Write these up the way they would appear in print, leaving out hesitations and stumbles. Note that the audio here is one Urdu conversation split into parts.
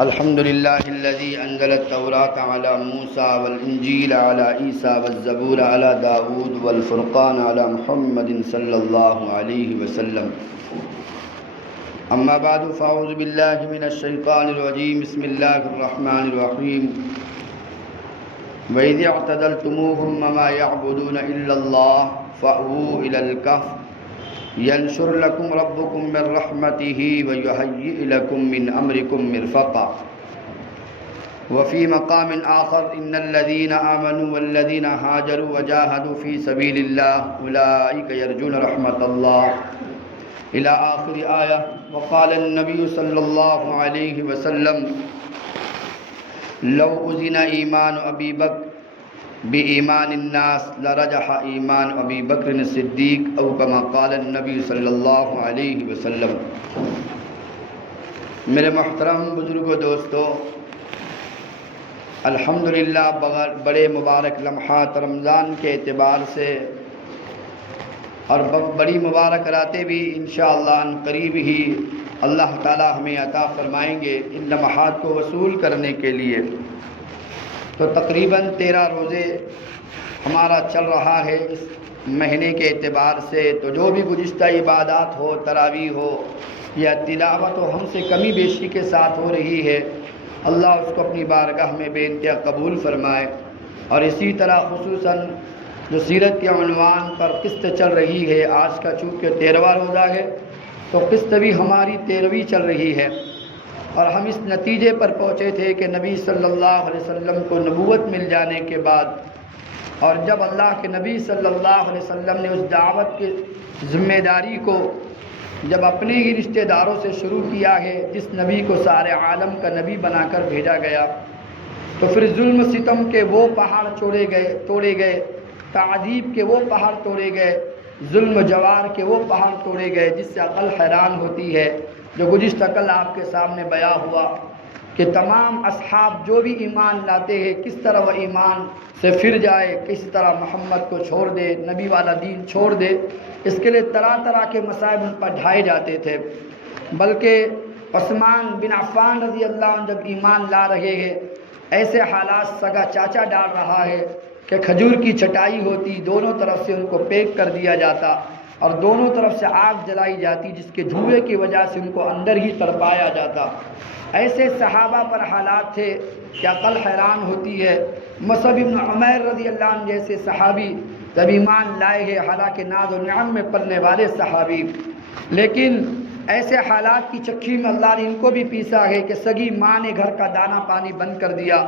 الحمد لله الذي أنزل التوراة على موسى والإنجيل على عيسى والزبور على داود والفرقان على محمد صلى الله عليه وسلم. أما بعد فأعوذ بالله من الشيطان الرجيم. بسم الله الرحمن الرحيم. وإذ اعتزلتموهم وما يعبدون إلا الله فأووا إلى الكهف ينشر لكم ربكم من رحمته ويهيئ لكم من أمركم مرفقا. وفي مقام آخر إن الذين آمنوا والذين هاجروا وجاهدوا في سبيل الله أولئك يرجون رحمة الله إلى آخر آية. وقال النبي صلى الله عليه وسلم لو أزن إيمان أبي بكر بإيمان الناس لرجح ایمان ابی بکر الصدیق او کما قال النبی صلی اللہ علیہ وسلم. میرے محترم بزرگوں دوستو، الحمدللہ بڑے مبارک لمحات رمضان کے اعتبار سے اور بڑی مبارک راتیں بھی انشاءاللہ ان قریب ہی اللہ تعالی ہمیں عطا فرمائیں گے ان لمحات کو وصول کرنے کے لیے. تو تقریباً 13 روزے ہمارا چل رہا ہے اس مہینے کے اعتبار سے. تو جو بھی گزشتہ عبادات ہو، تراویح ہو یا تلاوت ہو، ہم سے کمی بیشی کے ساتھ ہو رہی ہے، اللہ اس کو اپنی بارگاہ میں بے انتہا قبول فرمائے. اور اسی طرح خصوصاً جو سیرت کے عنوان پر قسط چل رہی ہے، آج کا چونکہ 13واں روزہ ہے تو قسط بھی ہماری 13ویں چل رہی ہے. اور ہم اس نتیجے پر پہنچے تھے کہ نبی صلی اللہ علیہ وسلم کو نبوت مل جانے کے بعد اور جب اللہ کے نبی صلی اللہ علیہ وسلم نے اس دعوت کی ذمہ داری کو جب اپنے ہی رشتہ داروں سے شروع کیا ہے، جس نبی کو سارے عالم کا نبی بنا کر بھیجا گیا، تو پھر ظلم ستم کے وہ پہاڑ توڑے گئے، تعذیب کے وہ پہاڑ توڑے گئے، ظلم جوار کے وہ پہاڑ توڑے گئے جس سے عقل حیران ہوتی ہے. جو گزشتہ کل آپ کے سامنے بیان ہوا کہ تمام اصحاب جو بھی ایمان لاتے ہیں کس طرح وہ ایمان سے پھر جائے، کس طرح محمد کو چھوڑ دے، نبی والا دین چھوڑ دے. اس کے لیے طرح طرح کے مصائب ان پر ڈھائے جاتے تھے. بلکہ عثمان بن عفان رضی اللہ عنہ جب ایمان لا رہے ہیں، ایسے حالات سگا چاچا ڈال رہا ہے کہ کھجور کی چٹائی ہوتی، دونوں طرف سے ان کو پیک کر دیا جاتا اور دونوں طرف سے آگ جلائی جاتی جس کے دھوئے کی وجہ سے ان کو اندر ہی تڑپایا جاتا. ایسے صحابہ پر حالات تھے کہ عقل حیران ہوتی ہے. مصعب بن عمیر رضی اللہ عنہ جیسے صحابی جب ایمان لائے ہیں، حالانکہ ناز و نعم میں پلنے والے صحابی، لیکن ایسے حالات کی چکی میں اللہ نے ان کو بھی پیسا ہے کہ سگی ماں نے گھر کا دانہ پانی بند کر دیا،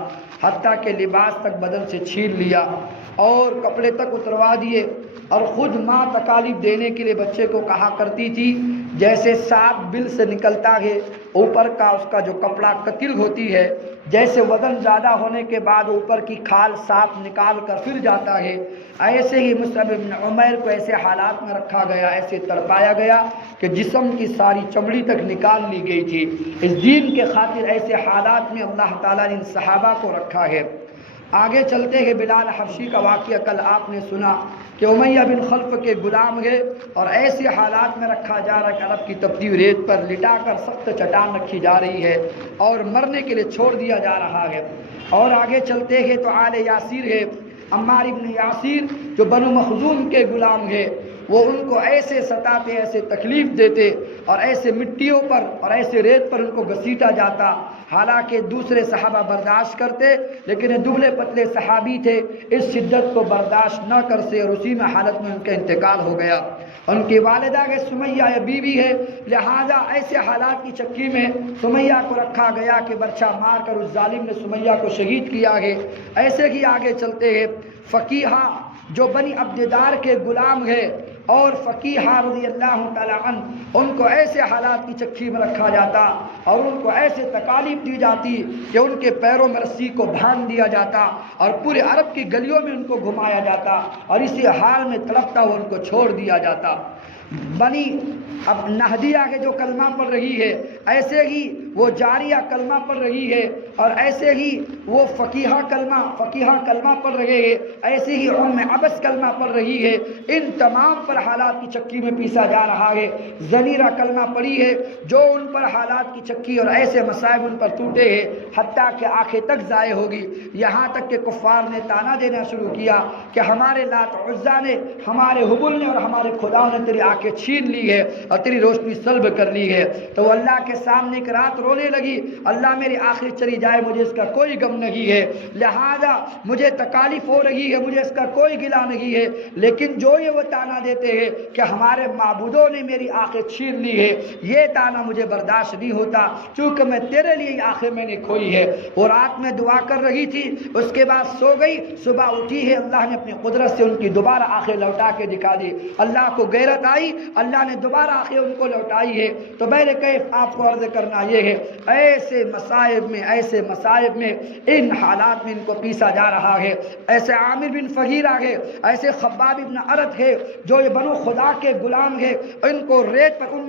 حتیٰ کہ لباس تک بدن سے چھین لیا اور کپڑے تک اتروا دیے. اور خود ماں تکالیف دینے کے لیے بچے کو کہا کرتی تھی جیسے سانپ بل سے نکلتا ہے، اوپر کا اس کا جو کپڑا قتل ہوتی ہے، جیسے وزن زیادہ ہونے کے بعد اوپر کی کھال سانپ نکال کر پھر جاتا ہے، ایسے ہی مصعب بن عمیر کو ایسے حالات میں رکھا گیا، ایسے تڑپایا گیا کہ جسم کی ساری چمڑی تک نکال لی گئی تھی. اس دین کے خاطر ایسے حالات میں اللہ تعالیٰ نے ان صحابہ کو رکھا ہے. آگے چلتے ہیں بلال حبشی کا واقعہ کل آپ نے سنا کہ امیہ بن خلف کے غلام ہے اور ایسے حالات میں رکھا جا رہا ہے کہ عرب کی تپتی ریت پر لٹا کر سخت چٹان رکھی جا رہی ہے اور مرنے کے لیے چھوڑ دیا جا رہا ہے. اور آگے چلتے ہیں تو آل یاسیر ہے، عمار ابن یاسیر جو بنو مخزوم کے غلام ہے، وہ ان کو ایسے ستاتے، ایسے تکلیف دیتے اور ایسے مٹیوں پر اور ایسے ریت پر ان کو گھسیٹا جاتا. حالانکہ دوسرے صحابہ برداشت کرتے، لیکن یہ دبلے پتلے صحابی تھے، اس شدت کو برداشت نہ کر سے اور اسی میں حالت میں ان کا انتقال ہو گیا. ان کی والدہ کے سمیہ یہ بیوی ہے، لہذا ایسے حالات کی چکی میں سمیہ کو رکھا گیا کہ برچہ مار کر اس ظالم نے سمیہ کو شہید کیا ہے. ایسے ہی آگے چلتے ہیں فقیہہ جو بنی عبددار کے غلام ہے اور فقیہہ رضی اللہ تعالیٰ عنہ، ان کو ایسے حالات کی چکی میں رکھا جاتا اور ان کو ایسے تکالیف دی جاتی کہ ان کے پیروں میں رسی کو باندھ دیا جاتا اور پورے عرب کی گلیوں میں ان کو گھمایا جاتا اور اسی حال میں تڑپتا ہوا ان کو چھوڑ دیا جاتا. بنی اب نہدیہ کے جو کلمہ پڑھ رہی ہے، ایسے ہی وہ جاریہ کلمہ پڑھ رہی ہے، اور ایسے ہی وہ فقیہہ کلمہ پڑھ رہے ہیں، ایسے ہی عبس کلمہ پڑھ رہی ہے۔ ان تمام پر حالات کی چکی میں پیسا جا رہا ہے۔ ضمیرہ کلمہ پڑھی ہے، جو ان پر حالات کی چکی اور ایسے مصائب ان پر ٹوٹے ہیں حتیٰ کہ آنکھیں تک ضائع ہوگی۔ یہاں تک کہ کفار نے طعنہ دینا شروع کیا کہ ہمارے لات عزا نے، ہمارے حبل نے اور ہمارے خدا نے تیری آنکھیں چھین لی ہے اور تیری روشنی سلب کر لی ہے۔ تو وہ اللہ کے سامنے ایک رات رونے لگی، اللہ میری آنکھیں چلی جائے مجھے اس کا کوئی غم نہیں ہے، لہذا مجھے تکالیف ہو رہی ہے، مجھے اس کا کوئی گلہ نہیں ہے، لیکن جو یہ وہ طعنہ دیتے ہیں کہ ہمارے معبودوں نے میری آنکھیں چھین لی ہے، یہ طعنہ مجھے برداشت نہیں ہوتا، چونکہ میں تیرے لیے آنکھیں میں نے کھوئی ہے۔ وہ رات میں دعا کر رہی تھی، اس کے بعد سو گئی، صبح اٹھی ہے، اللہ نے اپنی قدرت سے ان کی دوبارہ آنکھیں لوٹا کے دکھا دی۔ اللہ کو غیرت آئی، اللہ نے دوبارہ آنکھیں ان کو لوٹائی ہے۔ تو میں نے کیف آپ کو عرض کرنا یہ ہے، ایسے مصائب میں ان حالات میں ان کو پیسا جا رہا ہے۔ ایسے عامر بن فہیرہ ہے، ایسے خباب بن ارت ہے، جو یہ بنو خدا کے غلام ہے، ان کو ریت پر ان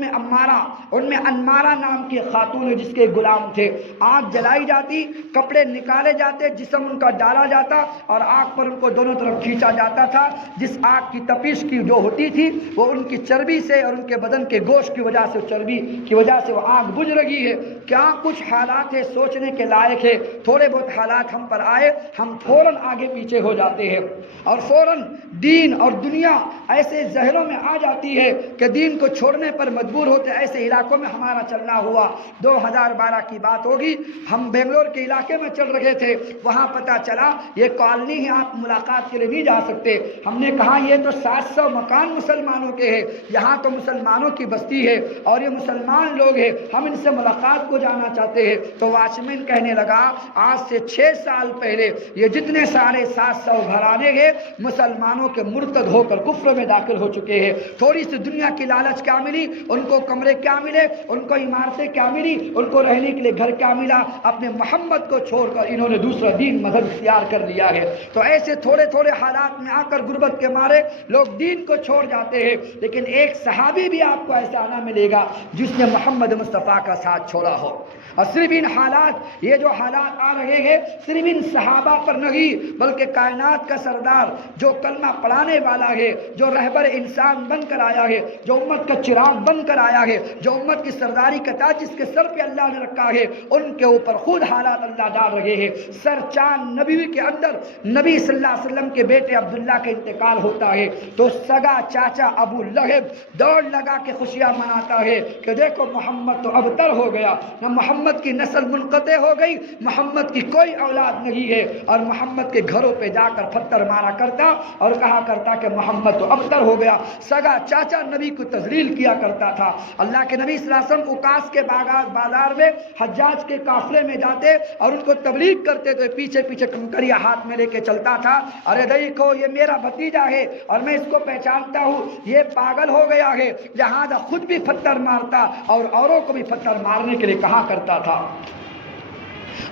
میں انمارہ نام کی خاتون ہے جس کے غلام تھے، آگ جلائی جاتی، کپڑے نکالے جاتے، جسم ان کا ڈالا جاتا اور آگ پر ان کو دونوں طرف کھینچا جاتا تھا۔ جس آگ کی تپش کی جو ہوتی تھی وہ ان کی چربی سے اور ان کے بدن کے گوشت کی وجہ سے، چربی کی وجہ سے وہ آگ بجھ رہی ہے۔ کیا کچھ حالات ہے سوچنے کے لائق ہے۔ تھوڑے بہت حالات ہم پر آئے، ہم فوراً آگے پیچھے ہو جاتے ہیں اور فوراً دین اور دنیا ایسے ذہنوں میں آ جاتی ہے کہ دین کو چھوڑنے پر مجبور ہوتے۔ ایسے علاقوں میں ہمارا چلنا ہوا۔ 2012 کی بات ہوگی، ہم بنگلور کے علاقے میں چل رہے تھے، وہاں پتہ چلا یہ کالونی ہے، آپ ملاقات کے لیے نہیں جا سکتے۔ ہم نے کہا یہ تو 700 مکان مسلمانوں کے ہیں، یہاں تو مسلمانوں کی بستی ہے اور یہ مسلمان لوگ ہیں، ہم ان سے ملاقات کو جانا چاہتے ہیں۔ تو واچمین کہنے لگا آج سے 6 سال پہلے یہ جتنے سارے 700 گھرانے ہیں مسلمانوں کے مرتد ہو کر کفر میں داخل ہو چکے ہیں۔ تھوڑی سی دنیا کی لالچ کیا ملی ان کو، کمرے کیا ملے ان کو، عمارتیں کیا ملی ان کو، رہنے کے لیے گھر کیا ملا، اپنے محمد کو چھوڑ کر انہوں نے دوسرا دین مذہب اختیار کر لیا ہے۔ تو ایسے تھوڑے تھوڑے حالات میں آ کر غربت کے مارے لوگ دین کو چھوڑ جاتے ہیں، لیکن ایک صحابی بھی آپ کو ایسا نہ ملے گا جس نے محمد مصطفیٰ کا ساتھ چھوڑا ہو۔ اور صرف ان حالات، یہ جو حالات آ رہے ہیں صرف ان صحابہ پر نہیں بلکہ کائنات کا سردار جو کلمہ پڑھانے والا ہے، جو رہبر انسان بن کر آیا ہے، جو امت کا چراغ بن کر آیا ہے، جو امت کی سرداری کا تاج جس کے سر پہ اللہ نے رکھا ہے، ان کے اوپر خود حالات اللہ ڈال رہے ہیں۔ سر چاند نبی کے اندر نبی صلی اللہ علیہ وسلم کے بیٹے عبداللہ کا انتقال ہوتا ہے تو سگا چاچا ابو لہب دوڑ لگا کے خوشیاں مناتا ہے کہ دیکھو محمد تو ابتر ہو گیا، نہ محمد کی نسل منقطع ہو گئی، محمد کی کوئی اولاد نہیں ہے، اور محمد کے گھروں پہ جا کر پتھر مارا کرتا اور کہا کرتا کہ محمد تو ابتر ہو گیا۔ سگا چاچا نبی کو تذلیل کیا کرتا تھا۔ اللہ کے نبی صلی اللہ علیہ وسلم اکاس کے بازار میں حجاج کے قافلے میں جاتے اور ان کو تبلیغ کرتے تو پیچھے پیچھے کنکریاں ہاتھ میں لے کے چلتا تھا، ارے دیکھو یہ میرا بھتیجا ہے اور میں اس کو پہچانتا ہوں، یہ پاگل ہو گیا ہے، لہذا خود بھی پتھر مارتا اور اوروں کو بھی پتھر مارنے کے لیے کہا کرتا تھا۔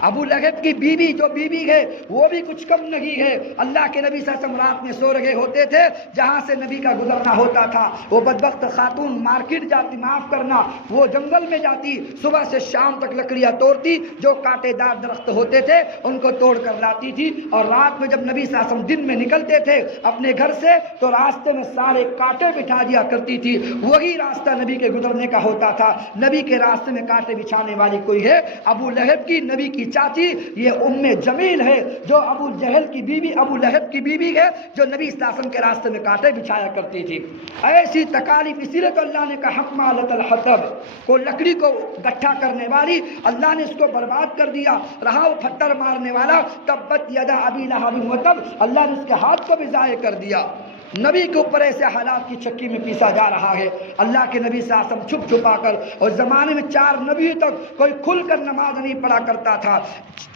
ابو لہب کی بیوی جو بیوی ہے وہ بھی کچھ کم نہیں ہے۔ اللہ کے نبی صلی اللہ علیہ وسلم رات میں سو رہے ہوتے تھے، جہاں سے نبی کا گزرنا ہوتا تھا وہ بدبخت خاتون مارکیٹ جاتی، معاف کرنا وہ جنگل میں جاتی، صبح سے شام تک لکڑیاں توڑتی، جو کانٹے دار درخت ہوتے تھے ان کو توڑ کر لاتی تھی، اور رات میں جب نبی صلی اللہ علیہ وسلم دن میں نکلتے تھے اپنے گھر سے تو راستے میں سارے کانٹے بٹھا دیا کرتی تھی۔ وہی راستہ نبی کے گزرنے کا ہوتا تھا۔ نبی کے راستے میں کانٹے بچھانے والی کوئی ہے؟ ابو لہب کی نبی کی چاچی یہ جمیل ہے جو ابو جہل کی بیوی، ابو لہب کی بیوی ہے، جو نبی صلی اللہ علیہ وسلم کے راستے میں کانٹے بچھایا کرتی تھی۔ ایسی تکالیف، اسی لیے تو اللہ نے کہا حمالۃ الحطب، کو لکڑی کو گٹھا کرنے والی، اللہ نے اس کو برباد کر دیا۔ رہا وہ پتھر مارنے والا، تبت یدا ابی لہب وتب، اللہ نے اس کے ہاتھ کو بھی ضائع کر دیا۔ نبی کے اوپر ایسے حالات کی چکی میں پیسا جا رہا ہے۔ اللہ کے نبی صلی اللہ علیہ وسلم چھپ چھپا کر، اور زمانے میں 4 نبی تک کوئی کھل کر نماز نہیں پڑھا کرتا تھا۔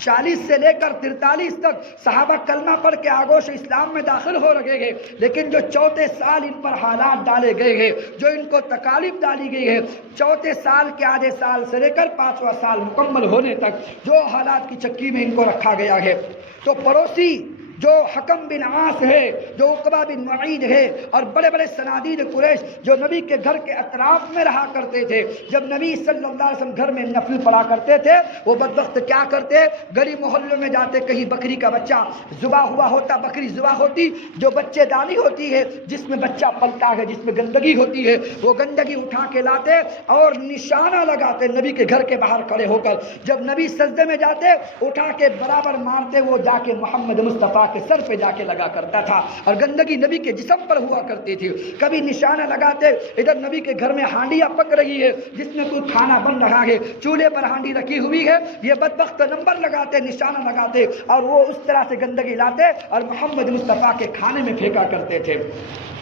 40 سے لے کر 43 تک صحابہ کلمہ پڑھ کے آغوش اسلام میں داخل ہو رہے ہیں، لیکن جو 4 سال ان پر حالات ڈالے گئے ہیں، جو ان کو تکالیف ڈالی گئی ہے، 4 سال کے آدھے سال سے لے کر 5واں سال مکمل ہونے تک جو حالات کی چکی میں ان کو رکھا گیا ہے، تو پڑوسی جو حکم بن عاص ہے، جو عقبہ بن معید ہے، اور بڑے بڑے صنادید قریش جو نبی کے گھر کے اطراف میں رہا کرتے تھے، جب نبی صلی اللہ علیہ وسلم گھر میں نفل پڑھا کرتے تھے، وہ بدبخت کیا کرتے، گلی محلوں میں جاتے، کہیں بکری کا بچہ ذبح ہوا ہوتا، بکری ذبح ہوتی، جو بچے دانی ہوتی ہے جس میں بچہ پلتا ہے، جس میں گندگی ہوتی ہے، وہ گندگی اٹھا کے لاتے اور نشانہ لگاتے نبی کے گھر کے باہر کھڑے ہو کر، جب نبی سجدے میں جاتے اٹھا کے برابر مارتے، وہ جا کے محمد مصطفیٰ کے سر پہ جا کے لگا کرتا تھا، اور گندگی نبی کے جسم پر ہوا کرتی تھی۔ کبھی نشانہ لگاتے، ادھر نبی کے گھر میں ہانڈیاں پک رہی ہے جس میں کوئی کھانا بن رہا ہے، چولہے پر ہانڈی رکھی ہوئی ہے، یہ بدبخت نمبر لگاتے، نشانہ لگاتے، اور وہ اس طرح سے گندگی لاتے اور محمد مصطفیٰ کے کھانے میں پھینکا کرتے تھے۔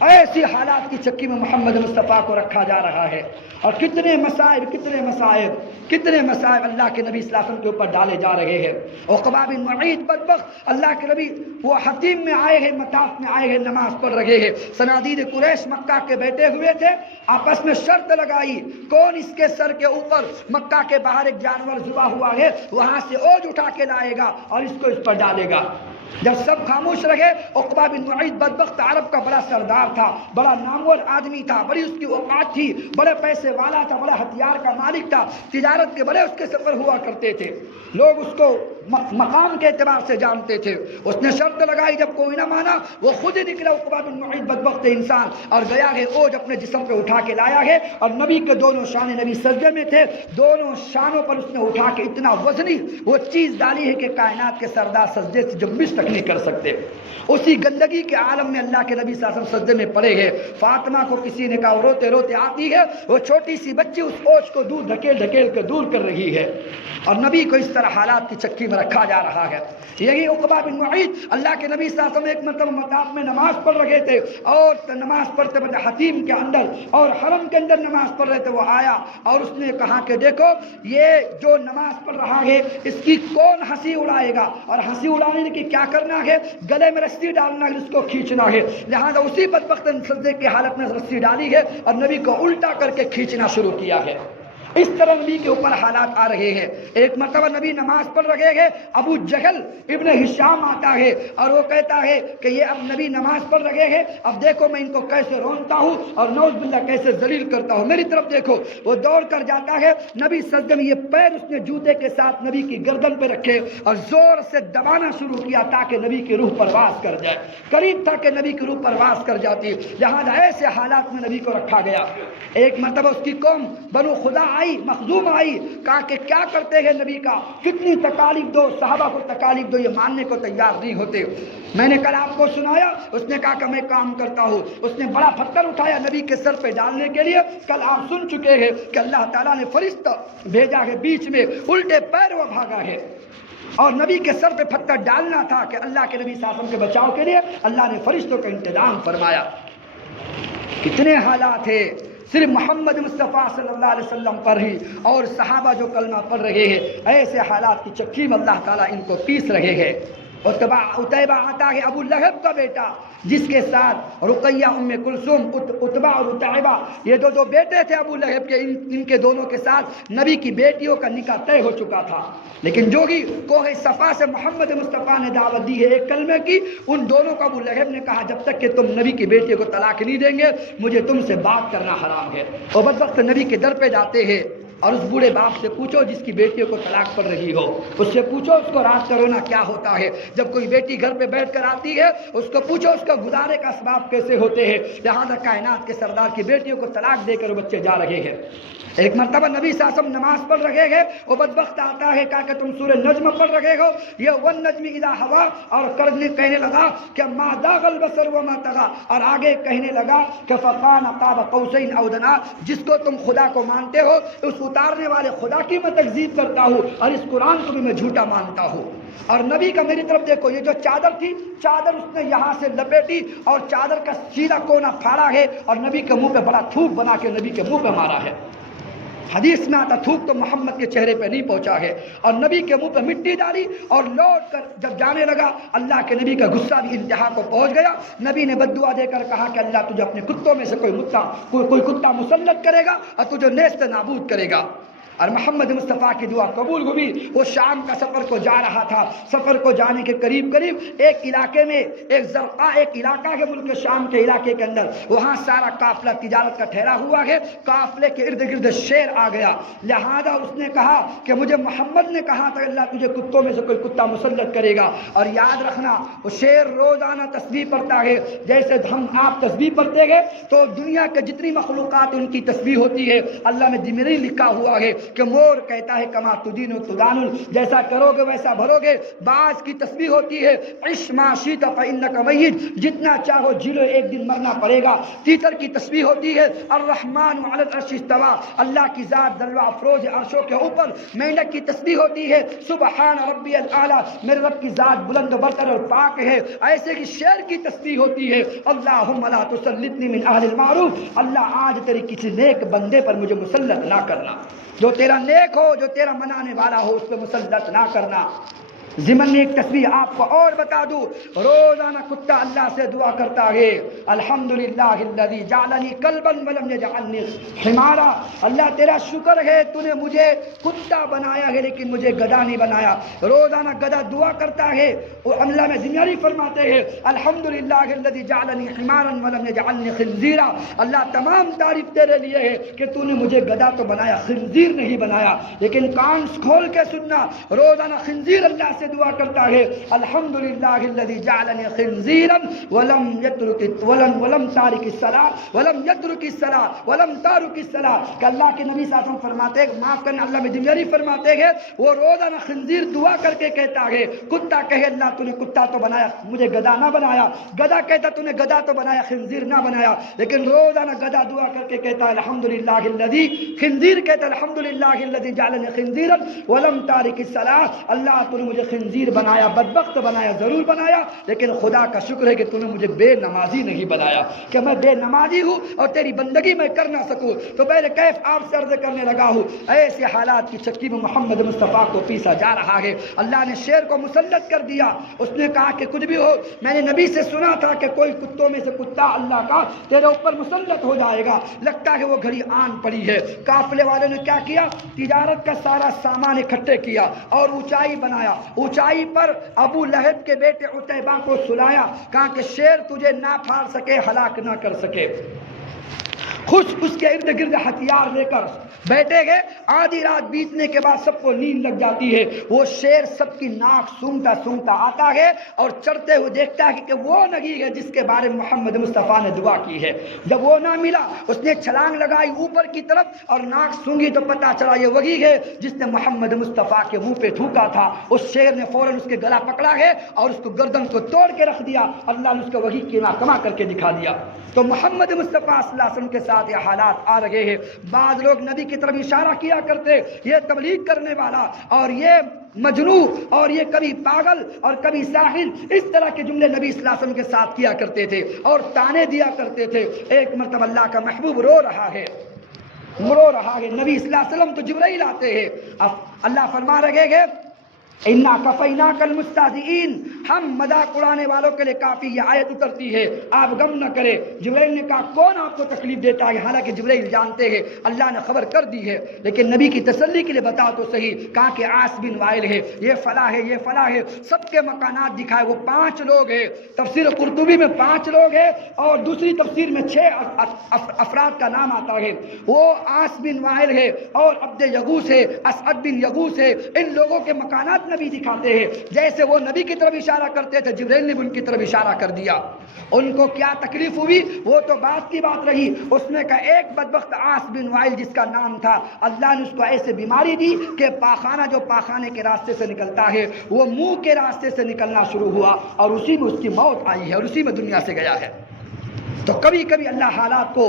ایسی حالات کی چکی میں محمد مصطفیٰ کو رکھا جا رہا ہے، اور کتنے مسائب اللہ کے نبی صلی اللہ علیہ وسلم کے اوپر ڈالے جا رہے ہیں۔ عقبہ بن معید بدبخت، اللہ کے نبی وہ حتیم میں آئے ہیں، مطاف میں آئے ہیں، نماز پڑھ رہے ہیں، صنادید قریش مکہ کے بیٹھے ہوئے تھے، آپس میں شرط لگائی کون اس کے سر کے اوپر مکہ کے باہر ایک جانور ذبح ہوا ہے وہاں سے اوج اٹھا کے لائے گا اور اس کو اس پر ڈالے گا۔ جب سب خاموش رہے، عقبہ بن معید بدبخت عرب کا بڑا سردار تھا، بڑا نامور آدمی تھا، بڑی اس کی اوقات تھی، بڑے پیسے والا تھا، بڑے ہتھیار کا مالک تھا، تجارت کے بڑے اس کے سفر ہوا کرتے تھے، لوگ اس کو مقام کے اعتبار سے جانتے تھے۔ اس نے شرط لگائی، جب کوئی نہ مانا وہ خود ہی نکلا عقبہ بن معید بدبخت انسان، اور گیا ہے اوج اپنے جسم پہ اٹھا کے لایا ہے، اور نبی کے دونوں شانے، نبی سجدے میں تھے، دونوں شانوں پر اس نے اٹھا کے اتنا وزنی وہ چیز ڈالی ہے کہ کائنات کے سردار سجدے سے جنبش تک نہیں کر سکتے۔ اسی گندگی کے عالم میں اللہ کے نبی صلی اللہ علیہ وسلم سجدے میں پڑے ہیں۔ فاطمہ کو کسی نے کہا، روتے روتے آتی ہے، وہ چھوٹی سی بچی اس اوج کو دور ڈھکیل ڈھکیل کے دور کر رہی ہے، اور نبی کو اس طرح حالات کی چکی میں رکھا جا رہا ہے۔ یہی عقبہ بن معید، اللہ کے نبی صلی اللہ علیہ وسلم ایک مرتبہ مطاف میں نماز پڑھ رہے تھے، اور نماز پڑھتے پڑھتے حتیم کے اندر اور حرم کے اندر نماز پڑھ رہے تھے، وہ آیا اور اس نے کہا کہ دیکھو یہ جو نماز پڑھ رہا ہے اس کی کون ہنسی اڑائے گا، اور ہنسی اڑانے کی کیا کرنا ہے، گلے میں رسی ڈالنا ہے، اس کو کھینچنا ہے۔ لہذا اسی بدبخت سجدے کی حالت میں رسی ڈالی ہے اور نبی کو الٹا کر کے کھینچنا شروع کیا ہے۔ اس طرح نبی کے اوپر حالات آ رہے ہیں۔ ایک مرتبہ نبی نماز پڑھ رہے ہیں، ابو جہل ابن ہشام آتا ہے اور وہ کہتا ہے کہ یہ اب نبی نماز پڑھ رہے ہیں، اب دیکھو میں ان کو کیسے رونتا ہوں اور نعوذ باللہ کیسے ذلیل کرتا ہوں، میری طرف دیکھو۔ وہ دوڑ کر جاتا ہے، نبی سجدے میں، یہ پیر اس نے جوتے کے ساتھ نبی کی گردن پہ رکھے اور زور سے دبانا شروع کیا تاکہ نبی کی روح پرواز کر جائے، قریب تھا کہ نبی کی روح پرواز کر جاتی، لہذا ایسے حالات میں نبی کو رکھا گیا۔ ایک مرتبہ اس کی قوم بنو خدا مخزوم آئی، کہا کہ کیا کرتے ہیں نبی کا، کتنی تکالیف دو، صحابہ کو تکالیف دو، یہ ماننے کو تیار نہیں ہوتے۔ میں نے کل آپ کو سنایا، اس نے کہا کہ میں کام کرتا ہوں، اس نے بڑا پتھر اٹھایا نبی کے سر پہ ڈالنے کے لیے۔ کل آپ سن چکے ہیں کہ اللہ تعالیٰ نے فرشتہ بھیجا ہے، بیچ میں الٹے پیر وہ بھاگا ہے، اور نبی کے سر پہ پتھر ڈالنا تھا کہ اللہ کے نبی صلی اللہ علیہ وسلم کے بچاؤ کے لیے اللہ نے فرشتوں کا انتظام فرمایا۔ کتنے حالات ہیں صرف محمد مصطفیٰ صلی اللہ علیہ وسلم پر ہی، اور صحابہ جو کلمہ پڑھ رہے ہیں، ایسے حالات کی چکی میں اللہ تعالیٰ ان کو پیس رہے ہیں۔ عتیبہ آتا ہے، ابو لہب کا بیٹا، جس کے ساتھ رقیہ، ام کلثوم، عتبہ اور عتیبہ، یہ دو بیٹے تھے ابو لہب کے، ان کے دونوں کے ساتھ نبی کی بیٹیوں کا نکاح طے ہو چکا تھا، لیکن جو ہی کوہ صفا سے محمد مصطفیٰ نے دعوت دی ہے ایک کلمے کی، ان دونوں کو ابو لہب نے کہا جب تک کہ تم نبی کی بیٹی کو طلاق نہیں دیں گے مجھے تم سے بات کرنا حرام ہے۔ اور بدبخت نبی کے در پہ جاتے ہیں، اور اس بوڑھے باپ سے پوچھو جس کی بیٹیوں کو طلاق پڑ رہی ہو، اس سے پوچھو اس کو رات کا رونا کیا ہوتا ہے۔ جب کوئی بیٹی گھر پہ بیٹھ کر آتی ہے اس کو پوچھو اس کا گزارے کا اسباب کیسے ہوتے ہیں۔ لہذا کائنات کے سردار کی بیٹیوں کو طلاق دے کر وہ بچے جا رہے ہیں۔ ایک مرتبہ نبی صلی اللہ علیہ وسلم نماز پڑھ رہے ہیں، وہ بدبخت آتا ہے، کہا کہ تم سورہ نجم پڑھ رہے ہو، یہ والنجم اذا ہوا، اور کہنے لگا کہ ما داغ البصر وما طغى، اور آگے کہنے لگا کہ فقان قاب قوسین او ادنی، جس کو تم خدا کو مانتے ہو اس اتارنے والے خدا کی میں تکذیب کرتا ہوں، اور اس قرآن کو بھی میں جھوٹا مانتا ہوں۔ اور نبی کا میری طرف دیکھو، یہ جو چادر تھی، چادر اس نے یہاں سے لپیٹی اور چادر کا سیدھا کونا پھاڑا ہے اور نبی کے منہ پہ بڑا تھوک بنا کے نبی کے منہ پہ مارا ہے۔ حدیث میں آتا تھوک تو محمد کے چہرے پہ نہیں پہنچا ہے، اور نبی کے منہ پہ مٹی ڈالی اور لوٹ کر جب جانے لگا، اللہ کے نبی کا غصہ بھی انتہا کو پہنچ گیا۔ نبی نے بد دعا دے کر کہا کہ اللہ تجھے اپنے کتوں میں سے کوئی کتا مسلط کرے گا اور تجھے نیست نابود کرے گا۔ اور محمد مصطفیٰ کی دعا قبول ہوئی. وہ شام کا سفر کو جا رہا تھا. سفر کو جانے کے قریب قریب ایک علاقے میں ایک زرقاء ایک علاقہ ہے ملک شام کے علاقے کے اندر. وہاں سارا قافلہ تجارت کا ٹھہرا ہوا ہے. قافلے کے ارد گرد شیر آ گیا. لہذا اس نے کہا کہ مجھے محمد نے کہا تھا اللہ تجھے کتوں میں سے کوئی کتا مسلط کرے گا. اور یاد رکھنا وہ شیر روزانہ تسبیح پڑھتا ہے. جیسے ہم آپ تسبیح پڑھتے ہیں تو دنیا کے جتنی مخلوقات ان کی تسبیح ہوتی ہے. اللہ نے ذمہ لکھا ہوا ہے کہ مور کہتا ہے کما تدین و تدان، جیسا کرو گے ویسا بھرو گے. بعض کی تسبیح ہوتی ہے عش ما شئت فانک میت، جتنا چاہو جی لو ایک دن مرنا پڑے گا. تیتر کی تسبیح ہوتی ہے الرحمن علی العرش استوى، اللہ کی ذات جل و افروز عرشوں کے اوپر. مینڈک کی تسبیح ہوتی ہے سبحان ربی الاعلی، میرے رب کی ذات بلند و برتر اور پاک ہے. ایسے کی شیر کی تسبیح ہوتی ہے اللہم لا تسلطنی من اہل المعروف، اللہ آج تیری کسی نیک بندے پر مجھے مسلط نہ کرنا. جو تیرا نیک ہو، جو تیرا منانے والا ہو، اس پہ مسلط نہ کرنا. ضمن میں ایک تسبیح آپ کو اور بتا دوں. روزانہ کتا اللہ سے دعا کرتا ہے الحمدللہ الذی جعلنی کلبا ولم یجعلنی حمارا، اللہ تیرا شکر ہے تو نے مجھے کتا بنایا ہے لیکن مجھے گدھا نہیں بنایا. روزانہ گدھا دعا کرتا ہے. اور اللہ میں ذمہ فرماتے ہیں الحمدللہ الذی جعلنی حمارا ولم یجعلنی خنزیرا، اللہ تمام تعریف تیرے لیے ہے کہ تو نے مجھے گدھا تو بنایا خنزیر نہیں بنایا. لیکن کان کھول کے سننا، روزانہ خنزیر اللہ سے دعا کرتا ہے الحمدللہ الذی جعلنی خنزیرا ولم یترک ولم تارک الصلاۃ ولم یترک الصلاۃ ولم تارک الصلاۃ، کہ اللہ کے نبی صلی اللہ علیہ وسلم فرماتے ہیں، معاف کرنا اللہ میں ذمہ فرماتے ہیں، وہ روزانہ خنزیر دعا کر کے کہتا ہے کتا کہے اللہ تو نے کتا تو بنایا مجھے گدھا نہ بنایا، گدھا کہتا تو نے گدھا تو بنایا خنزیر نہ بنایا. لیکن روزانہ گدھا دعا کر کے کہتا ہے الحمدللہ الذی، خنزیر کہتا ہے الحمدللہ الذی جعلنی خنزیرا ولم تارک الصلاۃ، اللہ تو نے مجھے خنزیر بنایا، بدبخت بنایا، ضرور بنایا، لیکن خدا کا شکر ہے کہ تو نے مجھے بے نمازی نہیں بنایا کہ میں بے نمازی ہوں اور تیری بندگی میں کر نہ سکوں. تو پہلے کیف آپ سے عرض کرنے لگا ہوں ایسے حالات کی چکی میں محمد مصطفیٰ کو پیسا جا رہا ہے. اللہ نے شیر کو مسلط کر دیا. اس نے کہا کہ کچھ بھی ہو میں نے نبی سے سنا تھا کہ کوئی کتوں میں سے کتا اللہ کا تیرے اوپر مسلط ہو جائے گا. لگتا ہے وہ گھڑی آن پڑی ہے. قافلے والے نے کیا کیا؟ تجارت کا سارا سامان اکٹھے کیا اور اونچائی بنایا. اونچائی پر ابو لہب کے بیٹے عتیبہ کو سلایا، کہا کہ شیر تجھے نہ پھاڑ سکے، ہلاک نہ کر سکے. خوش اس کے ارد گرد ہتھیار لے کر بیٹھے گئے. آدھی رات بیتنے کے بعد سب کو نیند لگ جاتی ہے. وہ شیر سب کی ناک سونگتا سونگتا آتا ہے اور چڑھتے ہوئے دیکھتا ہے کہ وہ نگی ہے جس کے بارے میں محمد مصطفیٰ نے دعا کی ہے. جب وہ نہ ملا اس نے چھلانگ لگائی اوپر کی طرف اور ناک سونگی تو پتا چلا یہ وہی ہے جس نے محمد مصطفیٰ کے منہ پہ تھوکا تھا. اس شیر نے فوراً اس کے گلا پکڑا ہے اور اس کو گردن کو توڑ کے رکھ دیا. اللہ نے اس کا وہی کیما کما کر کے دکھا دیا. تو محمد مصطفیٰ صلی اللہ علیہ وسلم کے ساتھ یہ حالات آ رہے ہیں. بعض لوگ نبی کی طرف اشارہ کیا کرتے یہ تبلیغ کرنے والا اور یہ مجنوں اور یہ کبھی پاگل اور کبھی ساحر، اس طرح کے جملے نبی صلی اللہ علیہ وسلم کے ساتھ کیا کرتے تھے اور تانے دیا کرتے تھے. ایک مرتبہ اللہ کا محبوب رو رہا ہے. نبی صلی اللہ علیہ وسلم تو جبرائیل آتے ہیں. اب اللہ فرما رہے گے اِنَّا كَفَيْنَاكَ الْمُسْتَهْزِئِينَ، ہم مذاق اڑانے والوں کے لیے کافی یہ آیت اترتی ہے، آپ غم نہ کرے. جبرائیل نے کہا کون آپ کو تکلیف دیتا ہے؟ حالانکہ جبرائیل جانتے ہیں اللہ نے خبر کر دی ہے، لیکن نبی کی تسلی کے لیے بتا تو صحیح. کہا کہ عاص بن وائل ہے، یہ فلاں ہے، یہ فلاں ہے، سب کے مکانات دکھائے. وہ 5 لوگ ہیں. تفسیر قرطبی میں 5 لوگ ہیں اور دوسری تفسیر میں 6 افراد کا نام آتا ہے. وہ عاص بن وائل ہے اور عبد یغوث ہے، اسعد بن یغوث ہے. ان لوگوں کے مکانات نبی دکھاتے ہیں. جیسے وہ نبی کی طرف اشارہ کرتے تھے جبرائیل نے بھی ان کی طرف اشارہ کر دیا. ان کو کیا تکلیف ہوئی وہ تو بات کی بات رہی. اس میں کا ایک بدبخت عاص بن وائل جس کا نام تھا، اللہ نے اس کو ایسے بیماری دی کہ پاخانہ جو پاخانے کے راستے سے نکلتا ہے وہ منہ کے راستے سے نکلنا شروع ہوا اور اسی میں اس کی موت آئی ہے اور اسی میں دنیا سے گیا ہے. تو کبھی کبھی اللہ حالات کو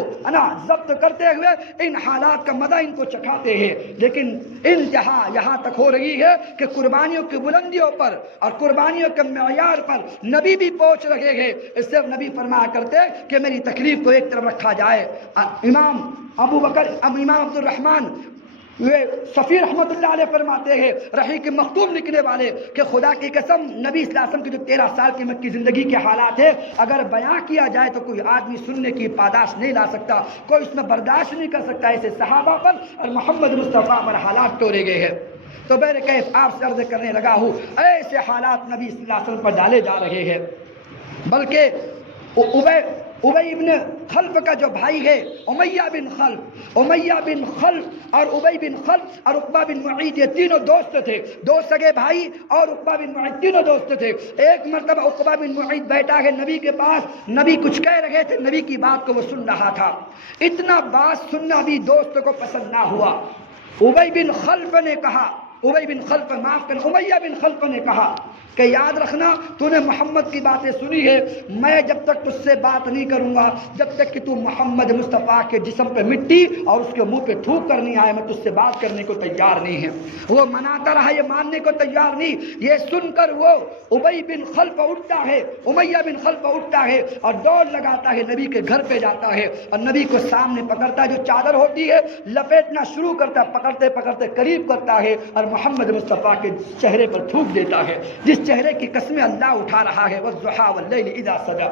ضبط کرتے ہوئے ان حالات کا مزہ ان کو چکھاتے ہیں. لیکن انتہا یہاں تک ہو رہی ہے کہ قربانیوں کی بلندیوں پر اور قربانیوں کے معیار پر نبی بھی پہنچ رہے ہیں. اس سے نبی فرمایا کرتے کہ میری تکلیف کو ایک طرف رکھا جائے. امام عبد الرحمن صفی رحمۃ اللہ علیہ فرماتے ہیں، رحیق مختوم لکھنے والے، کہ خدا کی قسم نبی صلی اللہ علیہ وسلم کی جو 13 سال کی مکی زندگی کے حالات ہیں اگر بیان کیا جائے تو کوئی آدمی سننے کی پاداش نہیں لا سکتا، کوئی اس میں برداشت نہیں کر سکتا۔ ایسے صحابہ پر اور محمد مصطفیٰ پر حالات توڑے گئے ہیں۔ تو میرے کیف آپ سے عرض کرنے لگا ہوں، ایسے حالات نبی صلی اللہ علیہ وسلم پر ڈالے جا رہے ہیں، بلکہ ابی بن خلف کا جو بھائی ہے امیہ بن خلف اور ابی بن خلف اور عقبہ بن معیط، یہ تینوں دوست تھے، دو سگے بھائی، اور عقبہ بن معیط تینوں دوست تھے۔ ایک مرتبہ عقبہ بن معیط بیٹھا ہے نبی کے پاس، نبی کچھ کہہ رہے تھے، نبی کی بات کو وہ سن رہا تھا، اتنا بات سننا بھی دوست کو پسند نہ ہوا۔ ابی بن خلف نے کہا، امیہ بن خلف نے کہا کہ یاد رکھنا تو نے محمد کی باتیں سنی ہے، میں جب تک تجھ سے بات نہیں کروں گا جب تک کہ تو محمد مصطفیٰ کے جسم پہ مٹی اور اس کے منہ پہ تھوک کر نہیں آئے، میں تجھ سے بات کرنے کو تیار نہیں ہے۔ وہ مناتا رہا، یہ ماننے کو تیار نہیں۔ یہ سن کر وہ ابی بن خلف اٹھتا ہے، امیہ بن خلف اٹھتا ہے اور دوڑ لگاتا ہے، نبی کے گھر پہ جاتا ہے اور نبی کو سامنے پکڑتا ہے، جو چادر ہوتی ہے لپیٹنا شروع کرتا ہے، پکڑتے پکڑتے قریب کرتا ہے اور محمد مصطفیٰ کے چہرے پر تھوک دیتا ہے، جس چہرے کی قسمیں اللہ اٹھا رہا ہے، والضحیٰ واللیل اذا سجی،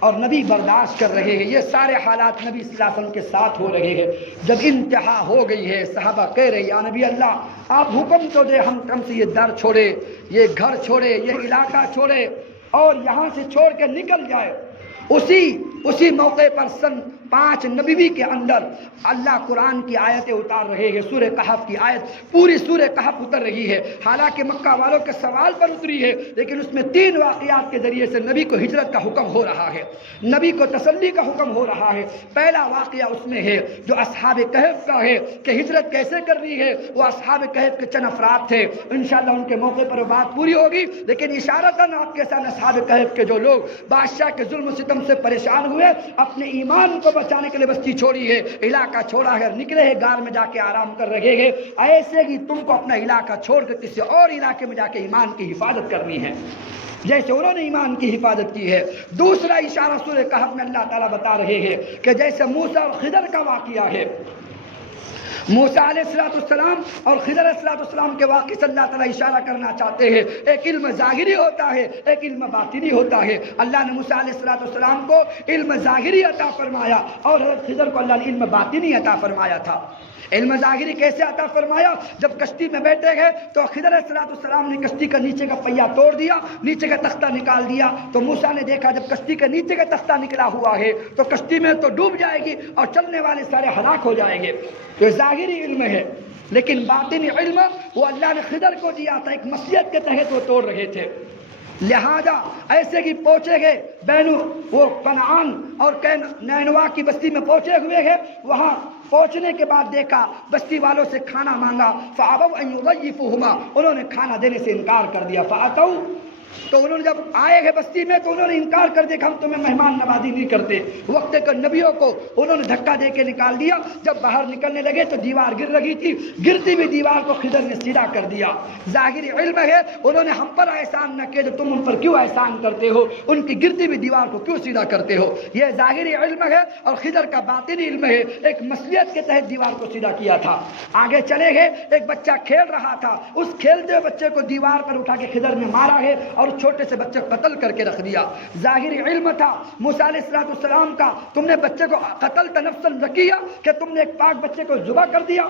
اور نبی برداشت کر رہے ہیں۔ یہ سارے حالات نبی صلی اللہ علیہ وسلم کے ساتھ ہو رہے ہیں۔ جب انتہا ہو گئی ہے، صحابہ کہہ رہے یا نبی اللہ آپ حکم تو دے، ہم سے یہ در چھوڑے، یہ گھر چھوڑے، یہ علاقہ چھوڑے اور یہاں سے چھوڑ کے نکل جائے۔ اسی موقع پر سن 5 نبوی کے اندر اللہ قرآن کی آیتیں اتار رہے ہیں، سورہ کہف کی آیت، پوری سورہ کہف اتر رہی ہے، حالانکہ مکہ والوں کے سوال پر اتری ہے، لیکن اس میں 3 واقعات کے ذریعے سے نبی کو ہجرت کا حکم ہو رہا ہے، نبی کو تسلی کا حکم ہو رہا ہے۔ پہلا واقعہ اس میں ہے جو اصحاب کہف کا ہے کہ ہجرت کیسے کرنی ہے۔ وہ اصحاب کہف کے چند افراد تھے، انشاءاللہ ان کے موقع پر وہ بات پوری ہوگی، لیکن اشارتاً آپ کے سامنے اصحاب کہف کے جو لوگ بادشاہ کے ظلم و ستم سے پریشان ہوئے، اپنے ایمان کو بچانے کے لیے بستی چھوڑی ہے، علاقہ چھوڑا ہے اور نکلے ہیں، غار میں جا کے آرام کر رہے ہیں۔ ایسے ہی تم کو اپنا علاقہ چھوڑ کر کسی اور علاقے میں جا کے ایمان کی حفاظت کرنی ہے، جیسے انہوں نے ایمان کی حفاظت کی ہے۔ دوسرا اشارہ سورہ کہف میں اللہ تعالیٰ بتا رہے ہیں کہ جیسے موسیٰ اور خضر کا واقعہ ہے، موسیٰ علیہ السلام اور خضر علیہ السلام کے واقعے سے اللہ تعالیٰ اشارہ کرنا چاہتے ہیں۔ ایک علم ظاہری ہوتا ہے، ایک علم باطنی ہوتا ہے۔ اللہ نے موسیٰ علیہ السلام کو علم ظاہری عطا فرمایا اور حضرت خضر کو اللہ نے علم باطنی عطا فرمایا تھا۔ علم ظاہری کیسے عطا فرمایا؟ جب کشتی میں بیٹھے گئے تو خضر علیہ السلام نے کشتی کا نیچے کا پہیہ توڑ دیا، نیچے کا تختہ نکال دیا، تو موسیٰ نے دیکھا جب کشتی کے نیچے کا تختہ نکلا ہوا ہے تو کشتی میں تو ڈوب جائے گی اور چلنے والے سارے ہلاک ہو جائیں گے۔ یہ ظاہری علم ہے، لیکن باطنی علم وہ اللہ نے خضر کو دیا تھا، ایک مصلحت کے تحت وہ توڑ رہے تھے۔ لہذا ایسے ہی پہنچے گئے وہ کنعان اور نینوا کی بستی میں پہنچے ہوئے ہیں۔ وہاں پہنچنے کے بعد دیکھا بستی والوں سے کھانا مانگا، فَأَبَوْا أَن يُضَيِّفُوهُمَا، انہوں نے کھانا دینے سے انکار کر دیا۔ فَأَتَوْا، تو انہوں نے جب آئے ہیں بستی میں تو انہوں نے انکار کر دیا کہ ہم تمہیں مہمان نوازی نہیں کرتے۔ وقت کے نبیوں کو انہوں نے دھکا دے کے نکال دیا۔ جب باہر نکلنے لگے تو دیوار گر رہی تھی، گرتی ہوئی دیوار کو خضر نے سیدھا کر دیا۔ ظاہری علم ہے، انہوں نے ہم پر احسان نہ کیا تو تم ان پر کیوں احسان کرتے ہو، ان کی گرتی ہوئی دیوار کو کیوں سیدھا کرتے ہو۔ یہ ظاہری علم ہے، اور خضر کا باطنی علم ہے، ایک مصلحت کے تحت دیوار کو سیدھا کیا تھا۔ آگے چلے گئے، ایک بچہ کھیل رہا تھا، اس کھیلتے ہوئے بچے کو دیوار پر اٹھا کے خضر نے مارا ہے اور چھوٹے سے بچے کو قتل کر کے رکھ دیا۔ ظاہری علم تھا موسیٰ علیہ السلام کا، تم نے بچے کو قتلت نفسا زکیہ، کہ تم نے ایک پاک بچے کو ذبح کر دیا۔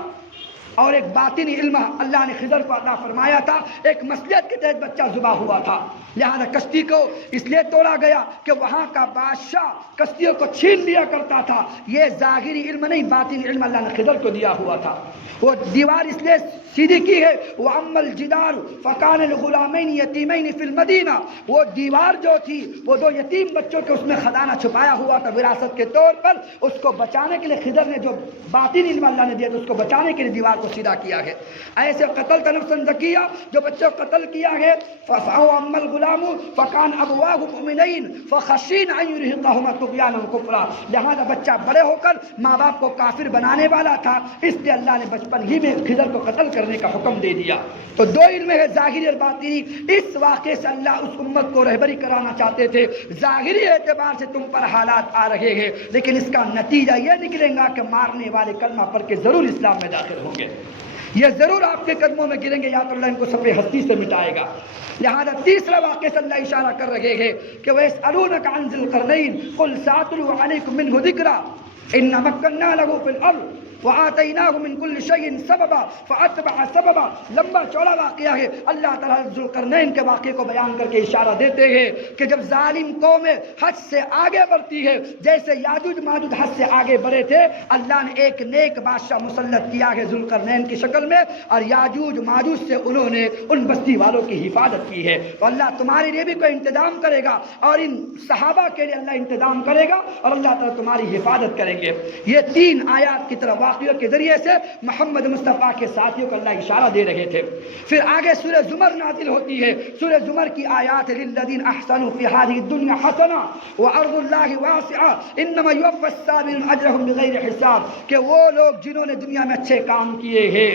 اور ایک باطنی علم اللہ نے خضر کو عطا فرمایا تھا، ایک مصلحت کے تحت بچہ ذبح ہوا تھا، لہذا کشتی کو اس لیے توڑا گیا کہ وہاں کا بادشاہ کشتیوں کو چھین لیا کرتا تھا۔ یہ ظاہری علم نہیں، باطنی علم اللہ نے خضر کو دیا ہوا تھا۔ وہ دیوار اس لیے سیدھی کی ہے، وَأَمَّا الْجِدَارُ فَكَانَ لِغُلَامَيْنِ يَتِيمَيْنِ فِي الْمَدِينَةِ، وہ دیوار جو تھی وہ 2 یتیم بچوں کے اس میں خزانہ چھپایا ہوا تھا وراثت کے طور پر، اس کو بچانے کے لیے خضر نے جو باطنی علم اللہ نے دیا تھا اس کو بچانے کے لیے دیوار کو کو سیدھا کیا ہے۔ ایسے قتل نفسا زکیہ جو بچوں کو قتل کیا ہے، فَأَمَّا الْغُلَامُ فَكَانَ أَبْوَاهُ مُؤْمِنَيْنِ فَخَشِينَ أَن يُرْهِقَهُمَا طُغْيَانًا وَكُفْرًا، لہذا بچہ بڑے ہو کر ماں باپ کو کافر بنانے والا تھا، اس لیے اللہ نے بچپن ہی میں خضر کو قتل کرنے کا حکم دے دیا۔ تو دو علم ہے، ظاہری اور باطنی۔ اس واقعے سے اللہ اس امت کو رہبری کرانا چاہتے تھے۔ ظاہری اعتبار سے تم پر حالات آ رہے ہیں، لیکن اس کا نتیجہ یہ نکلے گا کہ مارنے والے کلمہ پڑھ کے ضرور اسلام میں داخل ہوں گے، یہ ضرور آپ کے قدموں میں گریں گے، یا تو اللہ ان کو صفحے ہستی سے مٹائے گا۔ لہذا تیسرا واقعہ سے اللہ اشارہ کر رہے ہیں کہ وَيَسْأَلُونَكَ عَنْ ذِي الْقَرْنَيْنِ قُلْ سَأَتْلُو عَلَيْكُم مِّنْهُ ذِكْرًا إِنَّ مَكَّنَّا لَهُ فِي الْأَرْضِ وَآتَيْنَاهُ مِنْ كُلِّ شَيْءٍ سَبَبًا فَأَتْبَعَ سَبَبًا۔ لمبا چوڑا واقعہ ہے۔ اللہ تعالیٰ ذوالقرنین کے واقعے کو بیان کر کے اشارہ دیتے ہیں کہ جب ظالم قومیں حد سے آگے بڑھتی ہے، جیسے یاجوج ماجوج حد سے آگے بڑھے تھے، اللہ نے ایک نیک بادشاہ مسلط کیا ہے ذوالقرنین کی شکل میں، اور یاجوج ماجوج سے انہوں نے ان بستی والوں کی حفاظت کی ہے۔ تو اللہ تمہارے لیے بھی کوئی انتظام کرے گا، اور ان صحابہ کے لیے اللہ انتظام کرے گا، اور اللہ تعالیٰ تمہاری حفاظت کریں گے۔ یہ تین آیات کی طرف واقعوں کے ذریعے سے محمد مصطفیٰ کے ساتھیوں کو اللہ اشارہ دے رہے تھے۔ پھر آگے سورہ زمر نازل ہوتی ہے۔ سورہ زمر کی آیات للذین احسنوا فی ہذہ الدنیا حسنہ وارض اللہ واسعہ انما یوفی الصابرون اجرہم بغیر حساب، کہ وہ لوگ جنہوں نے دنیا میں اچھے کام کیے ہیں،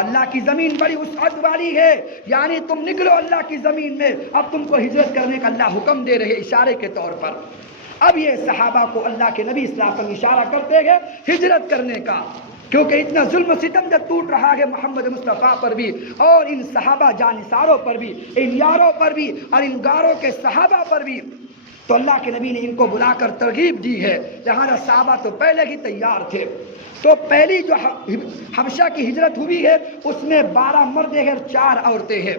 اللہ کی زمین بڑی وسعت والی ہے، یعنی تم نکلو اللہ کی زمین میں، اب تم کو ہجرت کرنے کا اللہ حکم دے رہے اشارے کے طور پر۔ اب یہ صحابہ کو اللہ کے نبی صلی اللہ علیہ وسلم اشارہ کرتے ہیں ہجرت کرنے کا، کیونکہ اتنا ظلم و ستم جب ٹوٹ رہا ہے محمد مصطفیٰ پر بھی، اور ان صحابہ جانثاروں پر بھی، ان یاروں پر بھی، اور ان غاروں کے صحابہ پر بھی، تو اللہ کے نبی نے ان کو بلا کر ترغیب دی ہے۔ لہذا صحابہ تو پہلے ہی تیار تھے۔ تو پہلی جو حبشہ کی ہجرت ہوئی ہے، اس میں 12 مرد ہیں اور 4 عورتیں ہیں۔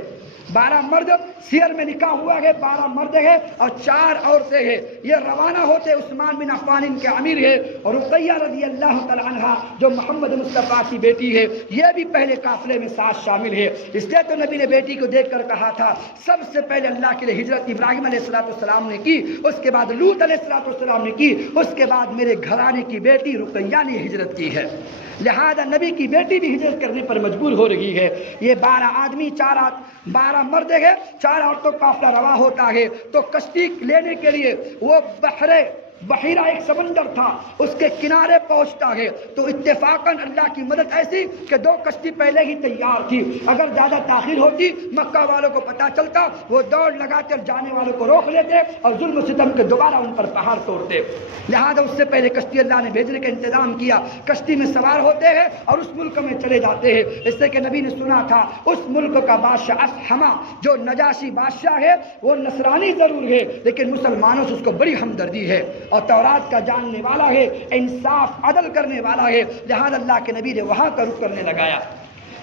12 مرد سیر میں لکھا ہوا ہے، 12 مرد ہے اور 4 عورتیں ہیں۔ یہ روانہ ہوتے عثمان بن عفان ان کے امیر ہے، اور رقیہ رضی اللہ تعالی عنہ جو محمد مصطفیٰ کی بیٹی ہے، یہ بھی پہلے قافلے میں ساتھ شامل ہے۔ اس لیے تو نبی نے بیٹی کو دیکھ کر کہا تھا سب سے پہلے اللہ کے لیے ہجرت ابراہیم علیہ السلام نے کی، اس کے بعد لوط علیہ السلام نے کی، اس کے بعد میرے گھرانے کی بیٹی رقیہ نے ہجرت کی ہے۔ لہذا نبی کی بیٹی بھی ہجرت کرنے پر مجبور ہو رہی ہے۔ یہ 12 آدمی 12 مرد ہے، 4 عورتوں کا قافلہ رواں ہوتا ہے، تو کشتی لینے کے لیے وہ بحیرہ ایک سمندر تھا، اس کے کنارے پہنچتا ہے، تو اتفاقاً اللہ کی مدد ایسی کہ 2 کشتی پہلے ہی تیار تھی۔ اگر زیادہ تاخیر ہوتی مکہ والوں کو پتہ چلتا، وہ دوڑ لگا کر جانے والوں کو روک لیتے اور ظلم و ستم کے دوبارہ ان پر پہاڑ توڑتے۔ لہذا اس سے پہلے کشتی اللہ نے بھیجنے کا انتظام کیا، کشتی میں سوار ہوتے ہیں اور اس ملک میں چلے جاتے ہیں۔ اس سے کہ نبی نے سنا تھا اس ملک کا بادشاہ اسحما جو نجاشی بادشاہ ہے، وہ نصرانی ضرور ہے لیکن مسلمانوں سے اس کو بڑی ہمدردی ہے، اور تورات کا جاننے والا ہے، انصاف عدل کرنے والا ہے۔ لہذا اللہ کے نبی نے وہاں کا رخ کرنے لگایا۔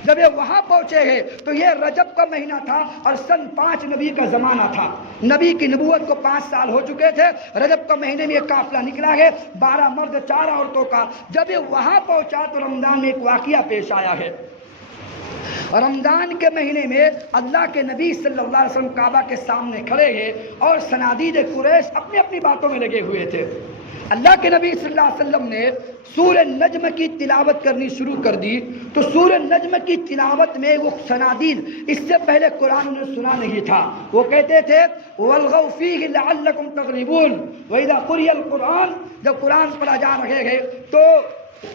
جب یہ وہاں پہنچے ہیں تو یہ رجب کا مہینہ تھا اور سن 5 نبی کا زمانہ تھا، نبی کی نبوت کو 5 سال ہو چکے تھے۔ رجب کا مہینے میں یہ قافلہ نکلا ہے 12 مرد 4 عورتوں کا۔ جب یہ وہاں پہنچا تو رمضان میں ایک واقعہ پیش آیا ہے۔ رمضان کے مہینے میں اللہ کے نبی صلی اللہ علیہ وسلم کعبہ کے سامنے کھڑے ہیں اور صنادید قریش اپنی اپنی باتوں میں لگے ہوئے تھے۔ اللہ کے نبی صلی اللہ علیہ وسلم نے سورہ نجم کی تلاوت کرنی شروع کر دی، تو سورہ نجم کی تلاوت میں وہ صنادید اس سے پہلے قرآن انہیں سنا نہیں تھا، وہ کہتے تھے وَالْغَوْ فِيهِ لَعَلَّكُمْ تَغْلِبُونَ وَإِذَا قُرِئَ الْقُرْآنَ، جب قرآن پڑھا جا رہے ہیں تو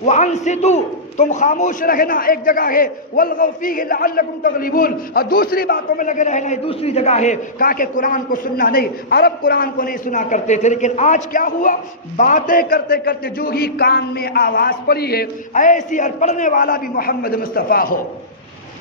وَأَنصِتُوا، تم خاموش رہنا ایک جگہ ہے، وَالْغَوْ فِيهِ لَعَلَّكُمْ تَغْلِبُونَ، اور دوسری باتوں میں لگے رہنا دوسری جگہ ہے۔ کہا کہ قرآن کو سننا نہیں، عرب قرآن کو نہیں سنا کرتے تھے، لیکن آج کیا ہوا، باتیں کرتے کرتے جو ہی کان میں آواز پڑی ہے ایسی، اور پڑھنے والا بھی محمد مصطفیٰ ہو۔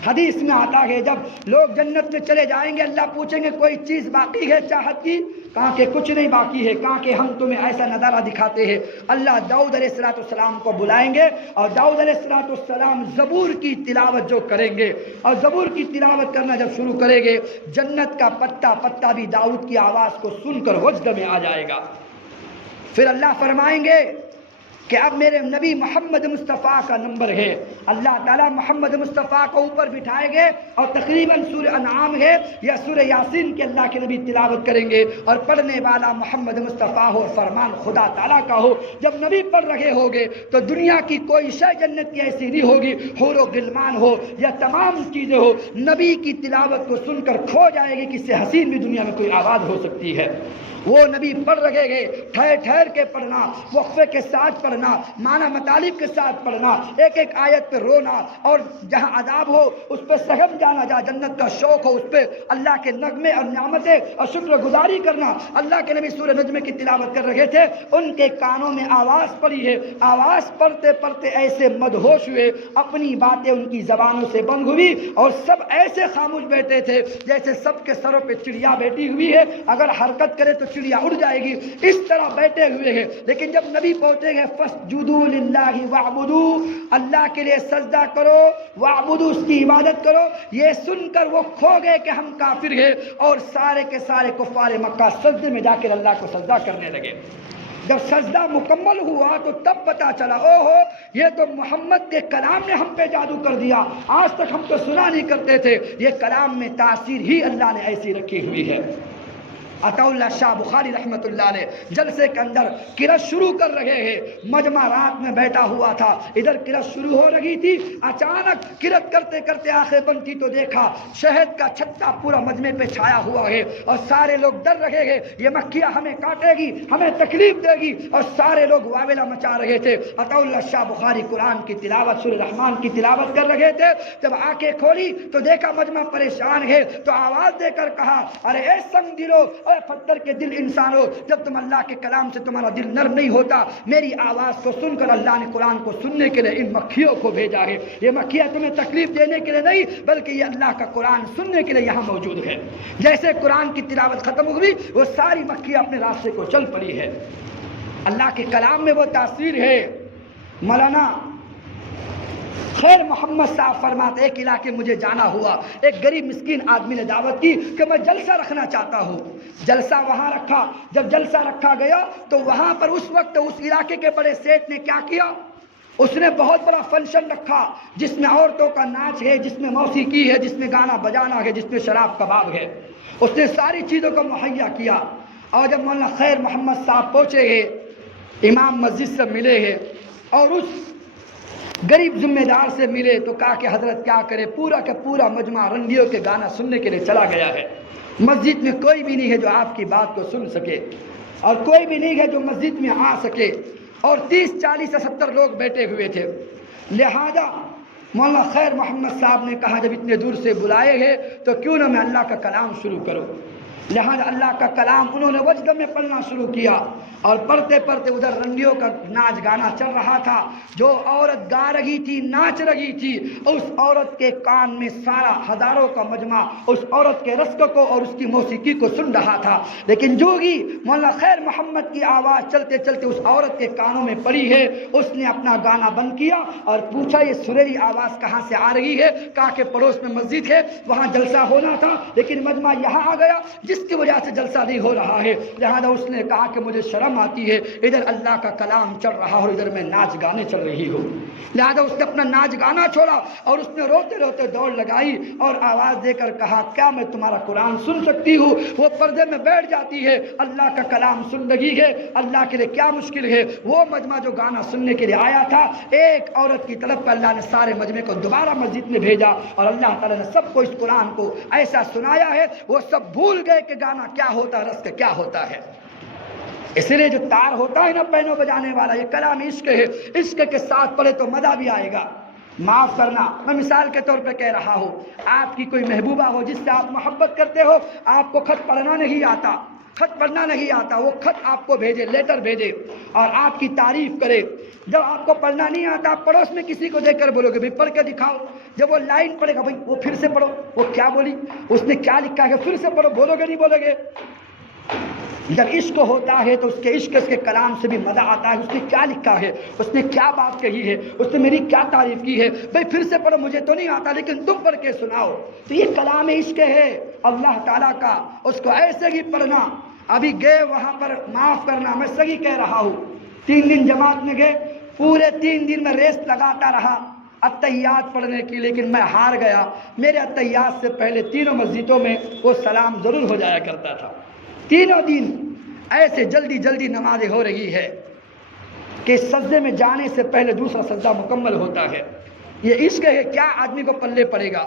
حدیث میں آتا ہے جب لوگ جنت میں چلے جائیں گے اللہ پوچھیں گے کوئی چیز باقی ہے چاہت کی، کہا کہ کچھ نہیں باقی ہے، کہا کہ ہم تمہیں ایسا نظارہ دکھاتے ہیں۔ اللہ داؤد علیہ السلام کو بلائیں گے اور داؤد علیہ السلام زبور کی تلاوت جو کریں گے، اور زبور کی تلاوت کرنا جب شروع کریں گے، جنت کا پتا پتا بھی داؤد کی آواز کو سن کر وجد میں آ جائے گا۔ پھر اللہ فرمائیں گے کہ اب میرے نبی محمد مصطفیٰ کا نمبر ہے۔ اللہ تعالیٰ محمد مصطفیٰ کو اوپر بٹھائیں گے اور تقریباً سورہ انعام ہے یا سورہ یاسین کے اللہ کے نبی تلاوت کریں گے اور پڑھنے والا محمد مصطفیٰ ہو، فرمان خدا تعالیٰ کا ہو۔ جب نبی پڑھ رہے ہوگے تو دنیا کی کوئی شے جنت کی ایسی نہیں ہوگی، حور و غلمان ہو یا تمام چیزیں ہو، نبی کی تلاوت کو سن کر کھو جائے گی کہ اس سے حسین بھی دنیا میں کوئی آواز ہو سکتی ہے۔ وہ نبی پڑھ رہے گے، ٹھہر ٹھہر کے پڑھنا، وقفے کے ساتھ پڑھنا، معنی مطالب کے ساتھ پڑھنا، ایک ایک آیت پہ رونا، اور جہاں عذاب ہو اس پہ سہم جانا، جہاں جنت کا شوق ہو اس پہ اللہ کے نغمے اور نعمتیں اور شکر گزاری کرنا۔ اللہ کے نبی سورہ نجم کی تلاوت کر رہے تھے، ان کے کانوں میں آواز پڑی ہے، آواز پڑھتے پڑھتے ایسے مدہوش ہوئے، اپنی باتیں ان کی زبانوں سے بند ہوئی اور سب ایسے خاموش بیٹھے تھے جیسے سب کے سروں پہ چڑیا بیٹھی ہوئی ہے، اگر حرکت کرے تو چڑیا اڑ جائے گی، اس طرح بیٹھے ہوئے ہیں۔ لیکن جب نبی پہنچے گے فَاسْجُدُوا لِلَّهِ وَاعْبُدُوا، اللہ کے لیے سجدہ کرو، وَاعْبُدُوا، اس کی عبادت کرو، یہ سن کر وہ کھو گئے کہ ہم کافر ہیں، اور سارے کے سارے کفار مکہ سجدے میں جا کر اللہ کو سجدہ کرنے لگے۔ جب سجدہ مکمل ہوا تو تب پتا چلا، او ہو یہ تو محمد کے کلام نے ہم پہ جادو کر دیا، آج تک ہم تو سنا نہیں کرتے تھے، یہ کلام میں تاثیر ہی اللہ نے ایسی رکھی ہوئی ہے۔ عطا اللہ شاہ بخاری رحمۃ اللہ علیہ جلسے کے اندر قرأت شروع کر رہے ہیں، مجمع رات میں بیٹھا ہوا تھا، ادھر قرأت شروع ہو رہی تھی، اچانک قرأت کرتے کرتے آنکھیں بند کی تو دیکھا شہد کا چھتا پورا مجمع پہ چھایا ہوا ہے اور سارے لوگ ڈر رہے ہیں، یہ مکھیہ ہمیں کاٹے گی، ہمیں تکلیف دے گی، اور سارے لوگ واویلا مچا رہے تھے۔ عطا اللہ شاہ بخاری قرآن کی تلاوت، سورہ رحمان کی تلاوت کر رہے تھے، جب آنکھیں کھولی تو دیکھا مجمع پریشان ہے، تو آواز دے کر کہا، ارے اے سنگ دلو، اے پتھر کے دل انسانوں، جب تم اللہ کے کلام سے تمہارا دل نرم نہیں ہوتا، میری آواز کو سن کر اللہ نے قرآن کو سننے کے لیے ان مکھیوں کو بھیجا ہے۔ یہ مکھیاں تمہیں تکلیف دینے کے لیے نہیں بلکہ یہ اللہ کا قرآن سننے کے لیے یہاں موجود ہے۔ جیسے قرآن کی تلاوت ختم ہوئی وہ ساری مکھیاں اپنے راستے کو چل پڑی ہے۔ اللہ کے کلام میں وہ تاثیر ہے۔ مولانا خیر محمد صاحب فرماتے، ایک علاقے مجھے جانا ہوا، ایک غریب مسکین آدمی نے دعوت کی کہ میں جلسہ رکھنا چاہتا ہوں، جلسہ وہاں رکھا۔ جب جلسہ رکھا گیا تو وہاں پر اس وقت اس علاقے کے بڑے سیٹ نے کیا کیا، اس نے بہت بڑا فنکشن رکھا جس میں عورتوں کا ناچ ہے، جس میں موسیقی ہے، جس میں گانا بجانا ہے، جس میں شراب کباب ہے، اس نے ساری چیزوں کو مہیا کیا۔ اور جب مولانا خیر محمد صاحب پہنچے ہیں، امام مسجد سے ملے ہیں اور اس غریب ذمہ دار سے ملے تو کہا کہ حضرت کیا کرے، پورا کا پورا مجمع رنڈیوں کے گانا سننے کے لیے چلا گیا ہے، مسجد میں کوئی بھی نہیں ہے جو آپ کی بات کو سن سکے، اور کوئی بھی نہیں ہے جو مسجد میں آ سکے، اور 30 40 سے 70 لوگ بیٹھے ہوئے تھے۔ لہذا مولانا خیر محمد صاحب نے کہا جب اتنے دور سے بلائے ہیں تو کیوں نہ میں اللہ کا کلام شروع کروں۔ لہذا اللہ کا کلام انہوں نے وجد میں پڑھنا شروع کیا، اور پڑھتے پڑھتے ادھر رنڈیوں کا ناچ گانا چل رہا تھا، جو عورت گا رہی تھی، ناچ رہی تھی، اس عورت کے کان میں سارا ہزاروں کا مجمع اس عورت کے رسق کو اور اس کی موسیقی کو سن رہا تھا۔ لیکن جو ہی مولانا خیر محمد کی آواز چلتے چلتے اس عورت کے کانوں میں پڑی ہے، اس نے اپنا گانا بند کیا اور پوچھا یہ سریلی آواز کہاں سے آ رہی ہے؟ کہا کہ پڑوس میں مسجد ہے، وہاں جلسہ ہونا تھا لیکن مجمع یہاں آ گیا جس کی وجہ سے جلسہ نہیں ہو رہا ہے۔ لہذا اس نے کہا کہ مجھے شرم آتی ہے، ادھر اللہ کا کلام چل رہا اور ادھر میں ناچ گانے چل رہی ہوں۔ لہذا اس نے اپنا ناچ گانا چھوڑا اور اس نے روتے روتے دوڑ لگائی اور آواز دے کر کہا کیا میں تمہارا قرآن سن سکتی ہوں؟ وہ پردے میں بیٹھ جاتی ہے، اللہ کا کلام سن رہی ہے، اللہ کے لیے کیا مشکل ہے۔ وہ مجمع جو گانا سننے کے لیے آیا تھا، ایک عورت کی طرف پر اللہ نے سارے مجمع کو دوبارہ مسجد میں بھیجا اور اللہ تعالیٰ نے سب کو اس قرآن کو ایسا سنایا ہے وہ سب بھول گئے کہ گانا کیا ہوتا ہے، رس کیا ہوتا ہے۔ اس لیے جو تار ہوتا ہے نا پینوں بجانے والا، یہ کلام عشق ہے، عشق کے ساتھ پڑھے تو مزہ بھی آئے گا۔ معاف کرنا، میں مثال کے طور پہ کہہ رہا ہوں، آپ کی کوئی محبوبہ ہو جس سے آپ محبت کرتے ہو، آپ کو خط پڑھنا نہیں آتا، خط پڑھنا نہیں آتا، وہ خط آپ کو بھیجے، لیٹر بھیجے اور آپ کی تعریف کرے۔ جب آپ کو پڑھنا نہیں آتا، آپ پڑوس میں کسی کو دیکھ کر بولو گے بھائی پڑھ کے دکھاؤ۔ جب وہ لائن پڑھے گا، بھائی وہ پھر سے پڑھو، وہ کیا بولی، اس نے کیا لکھا ہے، پھر سے پڑھو، بولو گے نہیں بولو گے؟ جب عشق ہوتا ہے تو اس کے عشق کے کلام سے بھی مزہ آتا ہے، اس نے کیا لکھا ہے، اس نے کیا بات کہی ہے، اس نے میری کیا تعریف کی ہے، بھائی پھر سے پڑھو، مجھے تو نہیں آتا لیکن تم پڑھ کے سناؤ۔ تو یہ کلام عشق ہے اللہ تعالیٰ کا، اس کو ایسے ہی پڑھنا۔ ابھی گئے وہاں پر، معاف کرنا میں صحیح کہہ رہا ہوں، 3 دن جماعت میں گئے پورے 3 دن میں ریس لگاتا رہا اتحیات پڑھنے کی، لیکن میں ہار گیا۔ میرے اتحیات سے پہلے تینوں مسجدوں میں وہ سلام ضرور ہو جایا کرتا تھا۔ تینوں دن ایسے جلدی جلدی نمازیں ہو رہی ہے کہ سجدے میں جانے سے پہلے دوسرا سجدہ مکمل ہوتا ہے۔ یہ عشق ہے، کیا آدمی کو پلے پڑے گا؟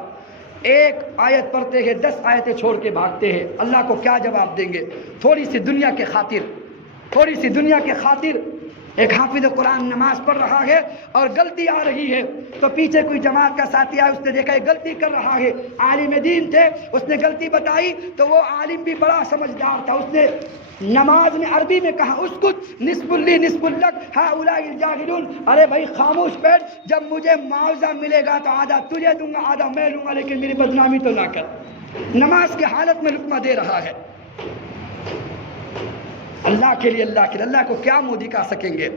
ایک آیت پڑھتے ہیں 10 آیتیں چھوڑ کے بھاگتے ہیں، اللہ کو کیا جواب دیں گے؟ تھوڑی سی دنیا کے خاطر ایک حافظ قرآن نماز پڑھ رہا ہے اور غلطی آ رہی ہے تو پیچھے کوئی جماعت کا ساتھی آیا، اس نے دیکھا یہ غلطی کر رہا ہے، عالم دین تھے، اس نے غلطی بتائی تو وہ عالم بھی بڑا سمجھدار تھا، اس نے نماز میں عربی میں کہا اسکت نصف لی نصف لک ہؤلاء الجاہلون، ارے بھائی خاموش بیٹھ، جب مجھے معاوضہ ملے گا تو آدھا تجھے دوں گا آدھا میں لوں گا، لیکن میری بدنامی تو نہ کر۔ نماز کی حالت میں لقمہ دے رہا ہے، اللہ کے لیے اللہ کو کیا منہ دکھا سکیں گے؟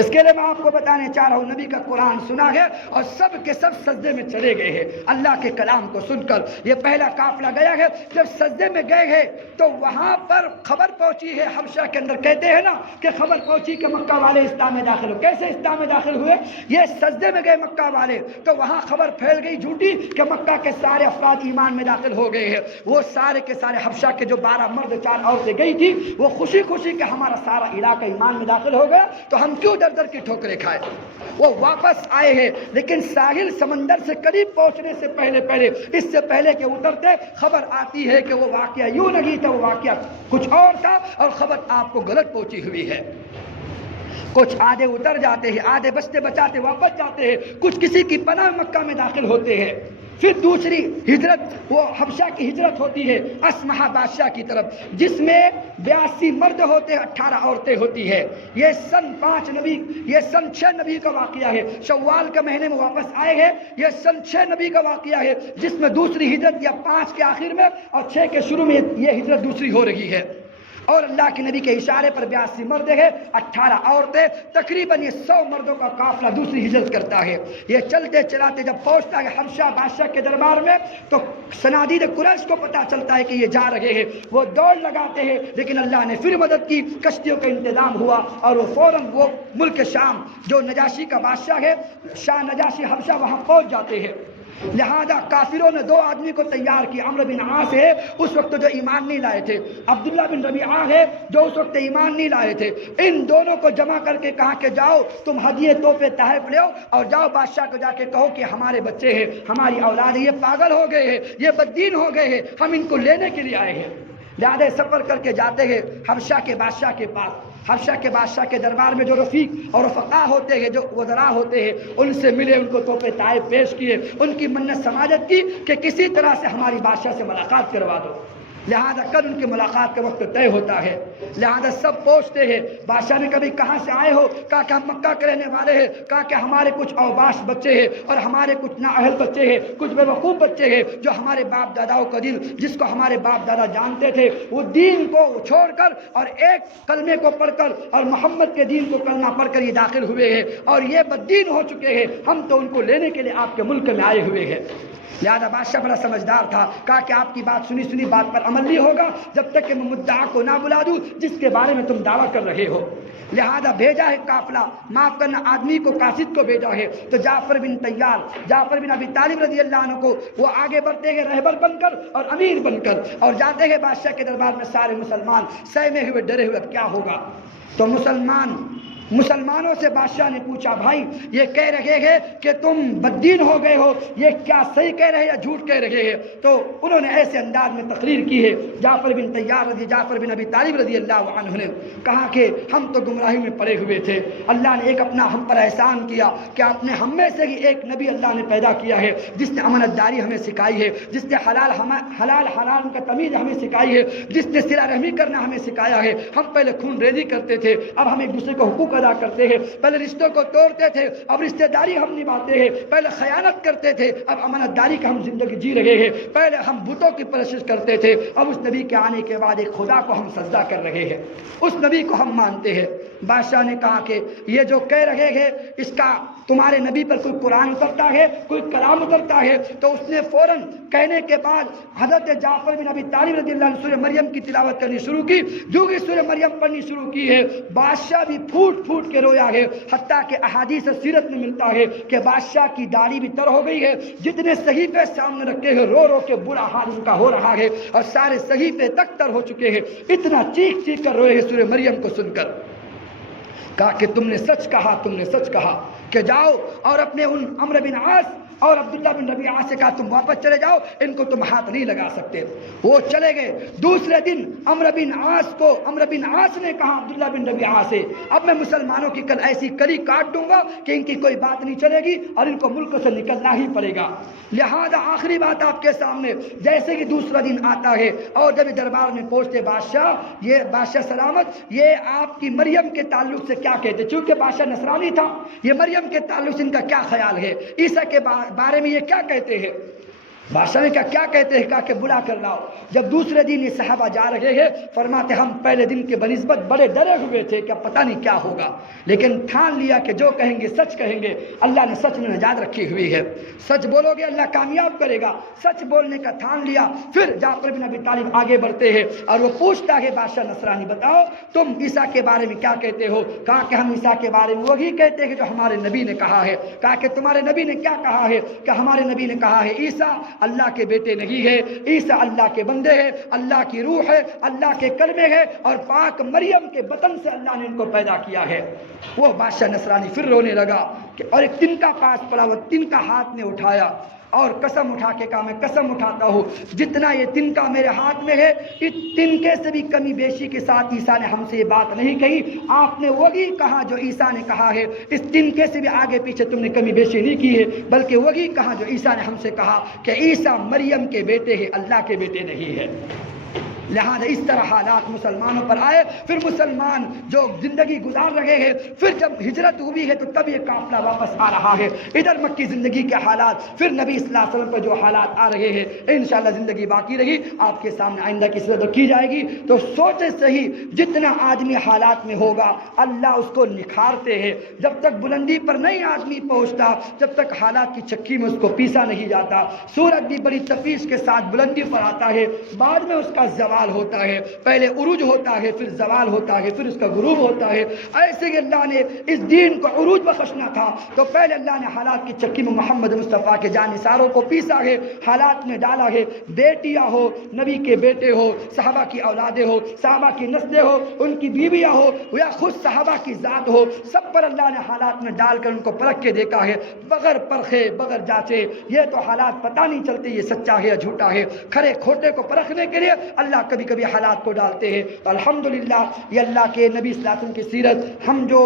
اس کے لیے میں آپ کو بتانے چاہ رہا ہوں، نبی کا قرآن سنا ہے اور سب کے سب سجدے میں چلے گئے ہیں اللہ کے کلام کو سن کر۔ یہ پہلا قافلہ گیا ہے، جب سجدے میں گئے ہیں تو وہاں پر خبر پہنچی ہے حبشہ کے اندر، کہتے ہیں نا کہ خبر پہنچی کہ مکہ والے اسلام میں داخل ہو۔ کیسے اسلام میں داخل ہوئے؟ یہ سجدے میں گئے مکہ والے تو وہاں خبر پھیل گئی جھوٹی کہ مکہ کے سارے افراد ایمان میں داخل ہو گئے ہیں۔ وہ سارے کے سارے حبشہ کے جو 12 مرد 4 عورتیں گئی تھی، وہ خوشی خوشی کہ ہمارا سارا علاقہ ایمان میں داخل ہو گیا تو ہم کیوں در در کی ٹھوکریں کھائے۔ وہ واپس آئے ہیں، لیکن ساحل سمندر سے قریب پہنچنے سے پہلے اس سے پہلے کہ اترتے خبر آتی ہے کہ وہ واقعہ یوں نہیں تھا، وہ واقعہ کچھ اور تھا اور خبر آپ کو غلط پہنچی ہوئی ہے۔ کچھ آدھے اتر جاتے ہیں، آدھے بچتے بچاتے واپس جاتے ہیں، کچھ کسی کی پناہ مکہ میں داخل ہوتے ہیں۔ پھر دوسری ہجرت وہ حبشہ کی ہجرت ہوتی ہے اسمہ بادشاہ کی طرف، جس میں 82 مرد ہوتے ہیں، 18 عورتیں ہوتی ہے۔ یہ سن 6 نبی کا واقعہ ہے، شوال کے مہینے میں واپس آئے ہیں۔ یہ سن 6 نبی کا واقعہ ہے، جس میں دوسری ہجرت یا 5 کے آخر میں اور 6 کے شروع میں یہ ہجرت دوسری ہو رہی ہے۔ اور اللہ کے نبی کے اشارے پر 82 مرد ہیں، 18 عورتیں، تقریباً یہ 100 مردوں کا قافلہ دوسری ہجرت کرتا ہے۔ یہ چلتے چلاتے جب پہنچتا ہے حبشہ بادشاہ کے دربار میں تو صنادید قریش کو پتہ چلتا ہے کہ یہ جا رہے ہیں، وہ دوڑ لگاتے ہیں، لیکن اللہ نے پھر مدد کی، کشتیوں کا انتظام ہوا اور وہ فوراً وہ ملک شام جو نجاشی کا بادشاہ ہے، شاہ نجاشی حبشہ، وہاں پہنچ جاتے ہیں۔ لہذا کافروں نے 2 آدمی کو تیار کیا، عمرو بن عاص ہے اس وقت جو ایمان نہیں لائے تھے، عبداللہ بن ربیعہ ہے جو اس وقت ایمان نہیں لائے تھے، ان دونوں کو جمع کر کے کہا کہ جاؤ تم ہدیے تحفے تحائف لے آؤ اور جاؤ بادشاہ کو جا کے کہو کہ ہمارے بچے ہیں، ہماری اولاد ہے، یہ پاگل ہو گئے ہیں، یہ بددین ہو گئے ہیں، ہم ان کو لینے کے لیے آئے ہیں۔ لہذا سفر کر کے جاتے ہیں حبشہ کے بادشاہ کے پاس۔ حبشہ کے بادشاہ کے دربار میں جو رفیق اور رفقا ہوتے ہیں، جو وزراء ہوتے ہیں، ان سے ملے، ان کو تحفے تحائف پیش کیے، ان کی منت سماجت کی کہ کسی طرح سے ہماری بادشاہ سے ملاقات کروا دو۔ لہذا کل ان کی ملاقات کا وقت طے ہوتا ہے، لہذا سب پوچھتے ہیں بادشاہ نے کبھی کہاں سے آئے ہو؟ کہا کہ ہم مکہ کے رہنے والے ہیں، کہا کہ ہمارے کچھ اوباش بچے ہیں اور ہمارے کچھ نااہل بچے ہیں، کچھ بے وقوف بچے ہیں، جو ہمارے باپ داداؤں کا دین جس کو ہمارے باپ دادا جانتے تھے وہ دین کو چھوڑ کر اور ایک کلمے کو پڑھ کر اور محمد کے دین کو کلمہ پڑھ کر یہ داخل ہوئے ہیں اور یہ بددین ہو چکے ہیں، ہم تو ان کو لینے کے لیے آپ کے ملک میں آئے ہوئے ہیں۔ لہذا بادشاہ بڑا سمجھدار تھا، کہا کہ آپ کی بات سنی بات پر عمل نہیں ہوگا جب تک کہ میں مدعا کو نہ بلا دوں جس کے بارے میں تم دعویٰ کر رہے ہو۔ لہذا بھیجا ہے قافلہ، معاف کرنا آدمی کو، قاصد کو بھیجا ہے، تو جعفر بن طیار، جعفر بن ابی طالب رضی اللہ عنہ کو وہ آگے بڑھتے ہیں رہبر بن کر اور امیر بن کر اور جاتے ہیں بادشاہ کے دربار میں۔ سارے مسلمان سہمے ہوئے ڈرے ہوئے اب کیا ہوگا؟ تو مسلمانوں سے بادشاہ نے پوچھا بھائی یہ کہہ رہے ہیں کہ تم بددین ہو گئے ہو، یہ کیا صحیح کہہ رہے ہیں یا جھوٹ کہہ رہے ہیں؟ تو انہوں نے ایسے انداز میں تقریر کی ہے، جعفر بن ابی طالب رضی اللہ عنہ نے کہا کہ ہم تو گمراہی میں پڑے ہوئے تھے، اللہ نے ایک اپنا ہم پر احسان کیا کہ آپ نے ہم میں سے ہی ایک نبی اللہ نے پیدا کیا ہے جس نے امانت داری ہمیں سکھائی ہے، جس نے حلال حرام کا تمیز ہمیں سکھائی ہے، جس نے صلہ رحمی کرنا ہمیں سکھایا ہے۔ ہم پہلے خون ریزی کرتے تھے، اب ہم ایک دوسرے کو حقوق ادا کرتے ہیں، پہلے رشتوں کو توڑتے تھے اب رشتہ داری ہم نبھاتے ہیں، پہلے خیانت کرتے تھے اب امانت داری کا ہم زندگی جی رہے ہیں، پہلے ہم بتوں کی پرستش کرتے تھے اب اس نبی کے آنے کے بعد ایک خدا کو ہم سجدہ کر رہے ہیں، اس نبی کو ہم مانتے ہیں۔ بادشاہ نے کہا کہ یہ جو کہہ رہے ہیں اس کا تمہارے نبی پر کوئی قرآن اترتا ہے، کوئی کلام اترتا ہے؟ تو اس نے فوراً کہنے کے بعد حضرت جعفر بن ابی طالب رضی اللہ عنہ سورہ مریم کی تلاوت کرنی شروع کی۔ جو کہ سورہ مریم پڑھنی شروع کی ہے، بادشاہ بھی پھوٹ پھوٹ کے رویا ہے، حتیٰ کہ احادیث سیرت میں ملتا ہے کہ بادشاہ کی داڑھی بھی تر ہو گئی ہے، جتنے صحیفے سامنے رکھے ہیں رو رو کے برا حال ان کا ہو رہا ہے، اور سارے صحیفے تک تر ہو چکے ہیں، اتنا چیخ چیخ کر روئے ہیں سورہ مریم کو سن کر۔ کہا کہ تم نے سچ کہا، تم نے سچ کہا، کہ جاؤ اور اپنے ان عمرو بن عاص اور عبداللہ بن ربیعہ سے کہا تم واپس چلے جاؤ، ان کو تم ہاتھ نہیں لگا سکتے۔ وہ چلے گئے۔ دوسرے دن عمرو بن عاص نے کہا عبداللہ بن ربیعہ سے اب میں مسلمانوں کی کل ایسی کلی کاٹ دوں گا کہ ان کی کوئی بات نہیں چلے گی اور ان کو ملک سے نکلنا ہی پڑے گا، لہذا آخری بات آپ کے سامنے۔ جیسے کہ دوسرا دن آتا ہے اور جب دربار میں پہنچتے بادشاہ سلامت یہ آپ کی مریم کے تعلق سے کیا کہتے، چونکہ بادشاہ نصرانی تھا، یہ مریم کے تعلق سے ان کا کیا خیال ہے، عیسیٰ کے بارے میں یہ کیا کہتے ہیں؟ بادشاہ نے کہا کیا کہتے ہیں؟ کہا کہ بلا کر لاؤ۔ جب دوسرے دن یہ صحابہ جا رہے ہیں، فرماتے ہم پہلے دن کے بنسبت بڑے ڈرے ہوئے تھے کہ پتہ نہیں کیا ہوگا، لیکن ٹھان لیا کہ جو کہیں گے سچ کہیں گے، اللہ نے سچ میں نجات رکھی ہوئی ہے، سچ بولو گے اللہ کامیاب کرے گا، سچ بولنے کا ٹھان لیا۔ پھر جعفر بن ابی طالب آگے بڑھتے ہیں اور وہ پوچھتا ہے بادشاہ نصرانی بتاؤ تم عیسیٰ کے بارے میں کیا کہتے ہو؟ کہا کہ ہم عیسیٰ کے بارے میں وہی کہتے ہیں جو ہمارے نبی نے کہا ہے۔ کہا کہ تمہارے نبی نے کیا کہا ہے؟ کہ ہمارے نبی نے کہا ہے عیسیٰ اللہ کے بیٹے نہیں ہے، عیسیٰ اللہ کے بندے ہیں، اللہ کی روح ہے، اللہ کے کلمے ہے، اور پاک مریم کے بطن سے اللہ نے ان کو پیدا کیا ہے۔ وہ بادشاہ نصرانی پھر رونے لگا اور ایک تنکا پاس پڑا، وہ تنکا ہاتھ میں اٹھایا اور قسم اٹھا کے کہا میں قسم اٹھاتا ہوں جتنا یہ تنکا میرے ہاتھ میں ہے اس تنکے سے بھی کمی بیشی کے ساتھ عیسیٰ نے ہم سے یہ بات نہیں کہی، آپ نے وہی کہا جو عیسیٰ نے کہا ہے، اس تنکے سے بھی آگے پیچھے تم نے کمی بیشی نہیں کی ہے، بلکہ وہی کہا جو عیسیٰ نے ہم سے کہا کہ عیسیٰ مریم کے بیٹے ہیں، اللہ کے بیٹے نہیں ہے۔ لہذا اس طرح حالات مسلمانوں پر آئے، پھر مسلمان جو زندگی گزار رہے ہیں، پھر جب ہجرت ہوئی ہے تو تب یہ قافلہ واپس آ رہا ہے، ادھر مکی زندگی کے حالات، پھر نبی صلی اللہ علیہ وسلم پر جو حالات آ رہے ہیں، انشاءاللہ زندگی باقی رہی آپ کے سامنے آئندہ کی صورت کی جائے گی۔ تو سوچے صحیح جتنا آدمی حالات میں ہوگا اللہ اس کو نکھارتے ہیں، جب تک بلندی پر نہیں آدمی پہنچتا، جب تک حالات کی چکی میں اس کو پیسا نہیں جاتا۔ سورج بھی بڑی تفیش کے ساتھ بلندی پر آتا ہے، بعد میں اس کا زوال ہوتا ہے، پہلے عروج ہوتا ہے، پھر زوال ہوتا ہے، پھر اس کا غروب ہوتا ہے۔ ایسے کہ اللہ نے اس دین کو عروج بخشنا تھا تو پہلے اللہ نے حالات کی چکی میں محمد مصطفیٰ کے جانثاروں کو پیسا ہے، حالات میں ڈالا ہے، بیٹیاں ہو، نبی کے بیٹے ہو، صحابہ کی اولادیں ہو، صحابہ کی نسلیں ہو، ان کی بیویاں ہو یا خود صحابہ کی ذات ہو، سب پر اللہ نے حالات میں ڈال کر ان کو پرکھ کے دیکھا ہے، بغیر پرکھے بغیر جانچے۔ یہ تو حالات پتہ نہیں چلتے یہ سچا ہے یا جھوٹا ہے، کھرے کھوٹے کو پرکھنے کے لیے اللہ کبھی کبھی حالات کو ڈالتے ہیں۔ تو الحمدللہ یہ اللہ کے نبی صلی اللہ علیہ وسلم کی سیرت ہم جو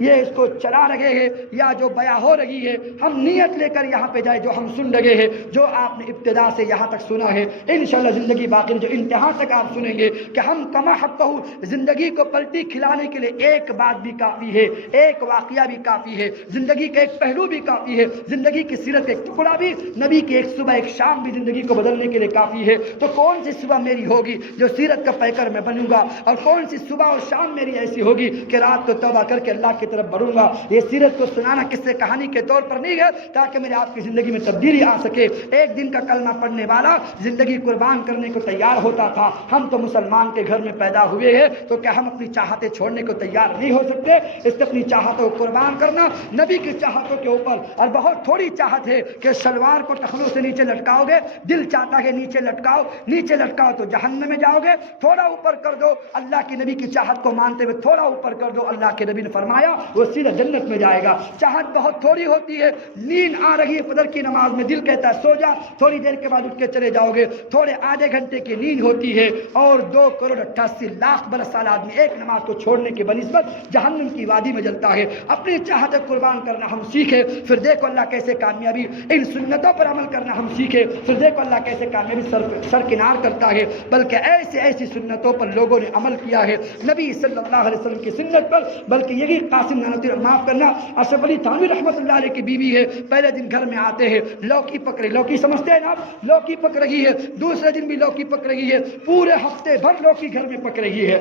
یہ اس کو چلا رہے ہیں یا جو بیان ہو رہی ہے، ہم نیت لے کر یہاں پہ جائے، جو ہم سن رہے ہیں، جو آپ نے ابتدا سے یہاں تک سنا ہے، انشاءاللہ زندگی باقی جو انتہا تک آپ سنیں گے کہ ہم کما حقہ زندگی کو پلٹی کھلانے کے لیے ایک بات بھی کافی ہے، ایک واقعہ بھی کافی ہے، زندگی کا ایک پہلو بھی کافی ہے، زندگی کی سیرت ایک ٹکڑا بھی، نبی کی ایک صبح ایک شام بھی زندگی کو بدلنے کے لیے کافی ہے۔ تو کون سی صبح میری ہوگی جو سیرت کا پیکر میں بنوں گا، اور کون سی صبح اور شام میری ایسی ہوگی کہ رات کو توبہ کر کے اللہ کی طرف بڑھوں گا۔ یہ سیرت کو سنانا قصے کہانی کے طور پر نہیں ہے تاکہ میرے آپ کی زندگی میں تبدیلی آ سکے۔ ایک دن کا کلمہ پڑھنے والا زندگی قربان کرنے کو تیار ہوتا تھا، ہم تو مسلمان کے گھر میں پیدا ہوئے ہیں تو کیا ہم اپنی چاہتیں چھوڑنے کو تیار نہیں ہو سکتے؟ اس سے اپنی چاہتوں کو قربان کرنا نبی کی چاہتوں کے اوپر، اور بہت تھوڑی چاہت ہے کہ شلوار کو ٹخنوں سے نیچے لٹکاؤ گے، دل چاہتا ہے نیچے لٹکاؤ، نیچے لٹکاؤ تو جہنم میں جاؤ گے، تھوڑا اوپر کر دو اللہ کی نبی کی چاہت کو مانتے ہوئے، تھوڑا اوپر کر دو، اللہ کے نبی نے فرمایا وہ سیدھا جنت میں جائے گا۔ چاہت بہت تھوڑی ہوتی ہے، نیند آ رہی ہے فجر کی نماز میں، دل کہتا ہے سو جا، تھوڑی دیر کے بعد اٹھ کے چلے جاؤ گے، تھوڑے آدھے گھنٹے کی نیند ہوتی ہے، اور 2,88,00,000 برس سال آدمی ایک نماز کو چھوڑنے کے بنسبت جہنم کی وادی میں جلتا ہے۔ اپنی چاہتیں قربان کرنا ہم سیکھے، پھر دیکھو اللہ کیسے کامیابی، ان سنتوں پر عمل کرنا ہم سیکھے، پھر دیکھو اللہ کیسے کامیابی سرکنار کرتا ہے۔ بلکہ ایسی سنتوں پر لوگوں نے عمل کیا ہے، نبی صلی اللہ علیہ وسلم کی سنت پر، بلکہ یہی قاسم نانوتوی معاف کرنا اشرف علی تھانوی رحمۃ اللہ علیہ کی بیوی ہے، پہلے دن گھر میں آتے ہیں لوکی پک رہی، لوکی سمجھتے ہیں نا آپ، لوکی پک رہی ہے، دوسرے دن بھی لوکی پک رہی ہے، پورے ہفتے بھر لوکی گھر میں پک رہی ہے۔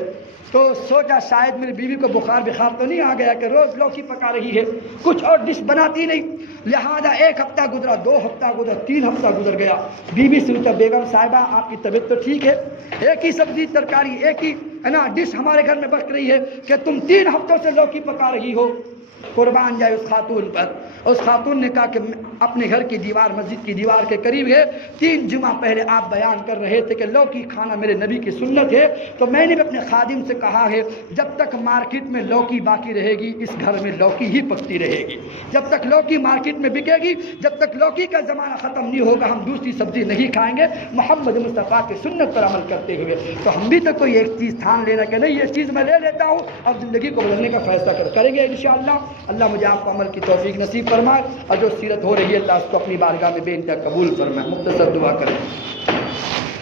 تو سوچا شاید میری بیوی کو بخار تو نہیں آ گیا کہ روز لوکی پکا رہی ہے، کچھ اور ڈش بناتی نہیں۔ لہذا 1 ہفتہ گزرا، 2 ہفتہ گزرا، 3 ہفتہ گزر گیا. بیوی سے پوچھا بیگم صاحبہ آپ کی طبیعت تو ٹھیک ہے؟ ایک ہی سبزی ترکاری، ایک ہی ڈش ہمارے گھر میں بچ رہی ہے کہ تم 3 ہفتوں سے لوکی پکا رہی ہو. قربان جائے اس خاتون پر. اس خاتون نے کہا کہ اپنے گھر کی دیوار مسجد کی دیوار کے قریب ہے. 3 جمعہ پہلے آپ بیان کر رہے تھے کہ لوکی کھانا میرے نبی کی سنت ہے، تو میں نے بھی اپنے خادم سے کہا ہے جب تک مارکیٹ میں لوکی باقی رہے گی اس گھر میں لوکی ہی پکتی رہے گی. جب تک لوکی مارکیٹ میں بکے گی، جب تک لوکی کا زمانہ ختم نہیں ہوگا ہم دوسری سبزی نہیں کھائیں گے محمد مصطفیٰ کی سنت پر عمل کرتے ہوئے. تو ہم بھی تو کوئی ایک چیز ٹھان لینا کہ نہیں یہ چیز میں لے لیتا ہوں اور زندگی کو بدلنے کا فیصلہ کریں گے انشاءاللہ. اللہ مجھے آپ کو عمل کی توفیق نصیب فرمائے اور جو سیرت ہو رہی ہے اللہ اس کو اپنی بارگاہ میں بے انتہا قبول فرمائے. مختصر دعا کریں.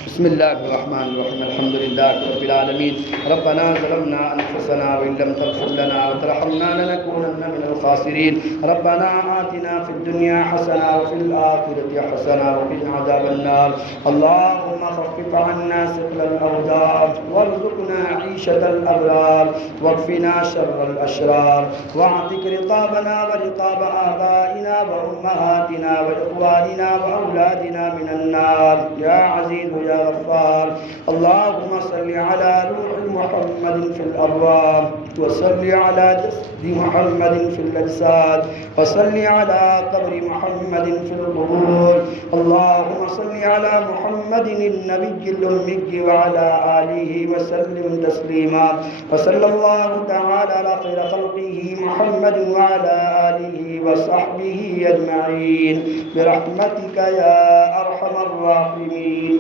بسم اللہ الرحمن الرحیم الحمد للہ رب العالمین. ربنا ظلمنا انفسنا وان لم تغفر لنا وترحمنا لنكونن من الخاسرین. ربنا آتنا في الدنيا حسنة وفي الآخرة حسنة وقنا عذاب النار. اللهم خفف عنا ثقل الأوزار وارزقنا عيشة الأبرار واكفنا شر الأشرار واعتق رقابنا ورقاب آبائنا وأمهاتنا وإخواننا وأولادنا من النار يا عزيز يا غفار. اللهم صل على روح محمد في الأرواح وصل على جسد محمد في الأجساد وصل على قبر محمد في القبور. اللهم صل على محمد النبي الأمي وعلى آله وسلم تسليما. وصلى الله تعالى على خير خلقه محمد وعلى آله وصحبه أجمعين برحمتك يا أرحم الراحمين.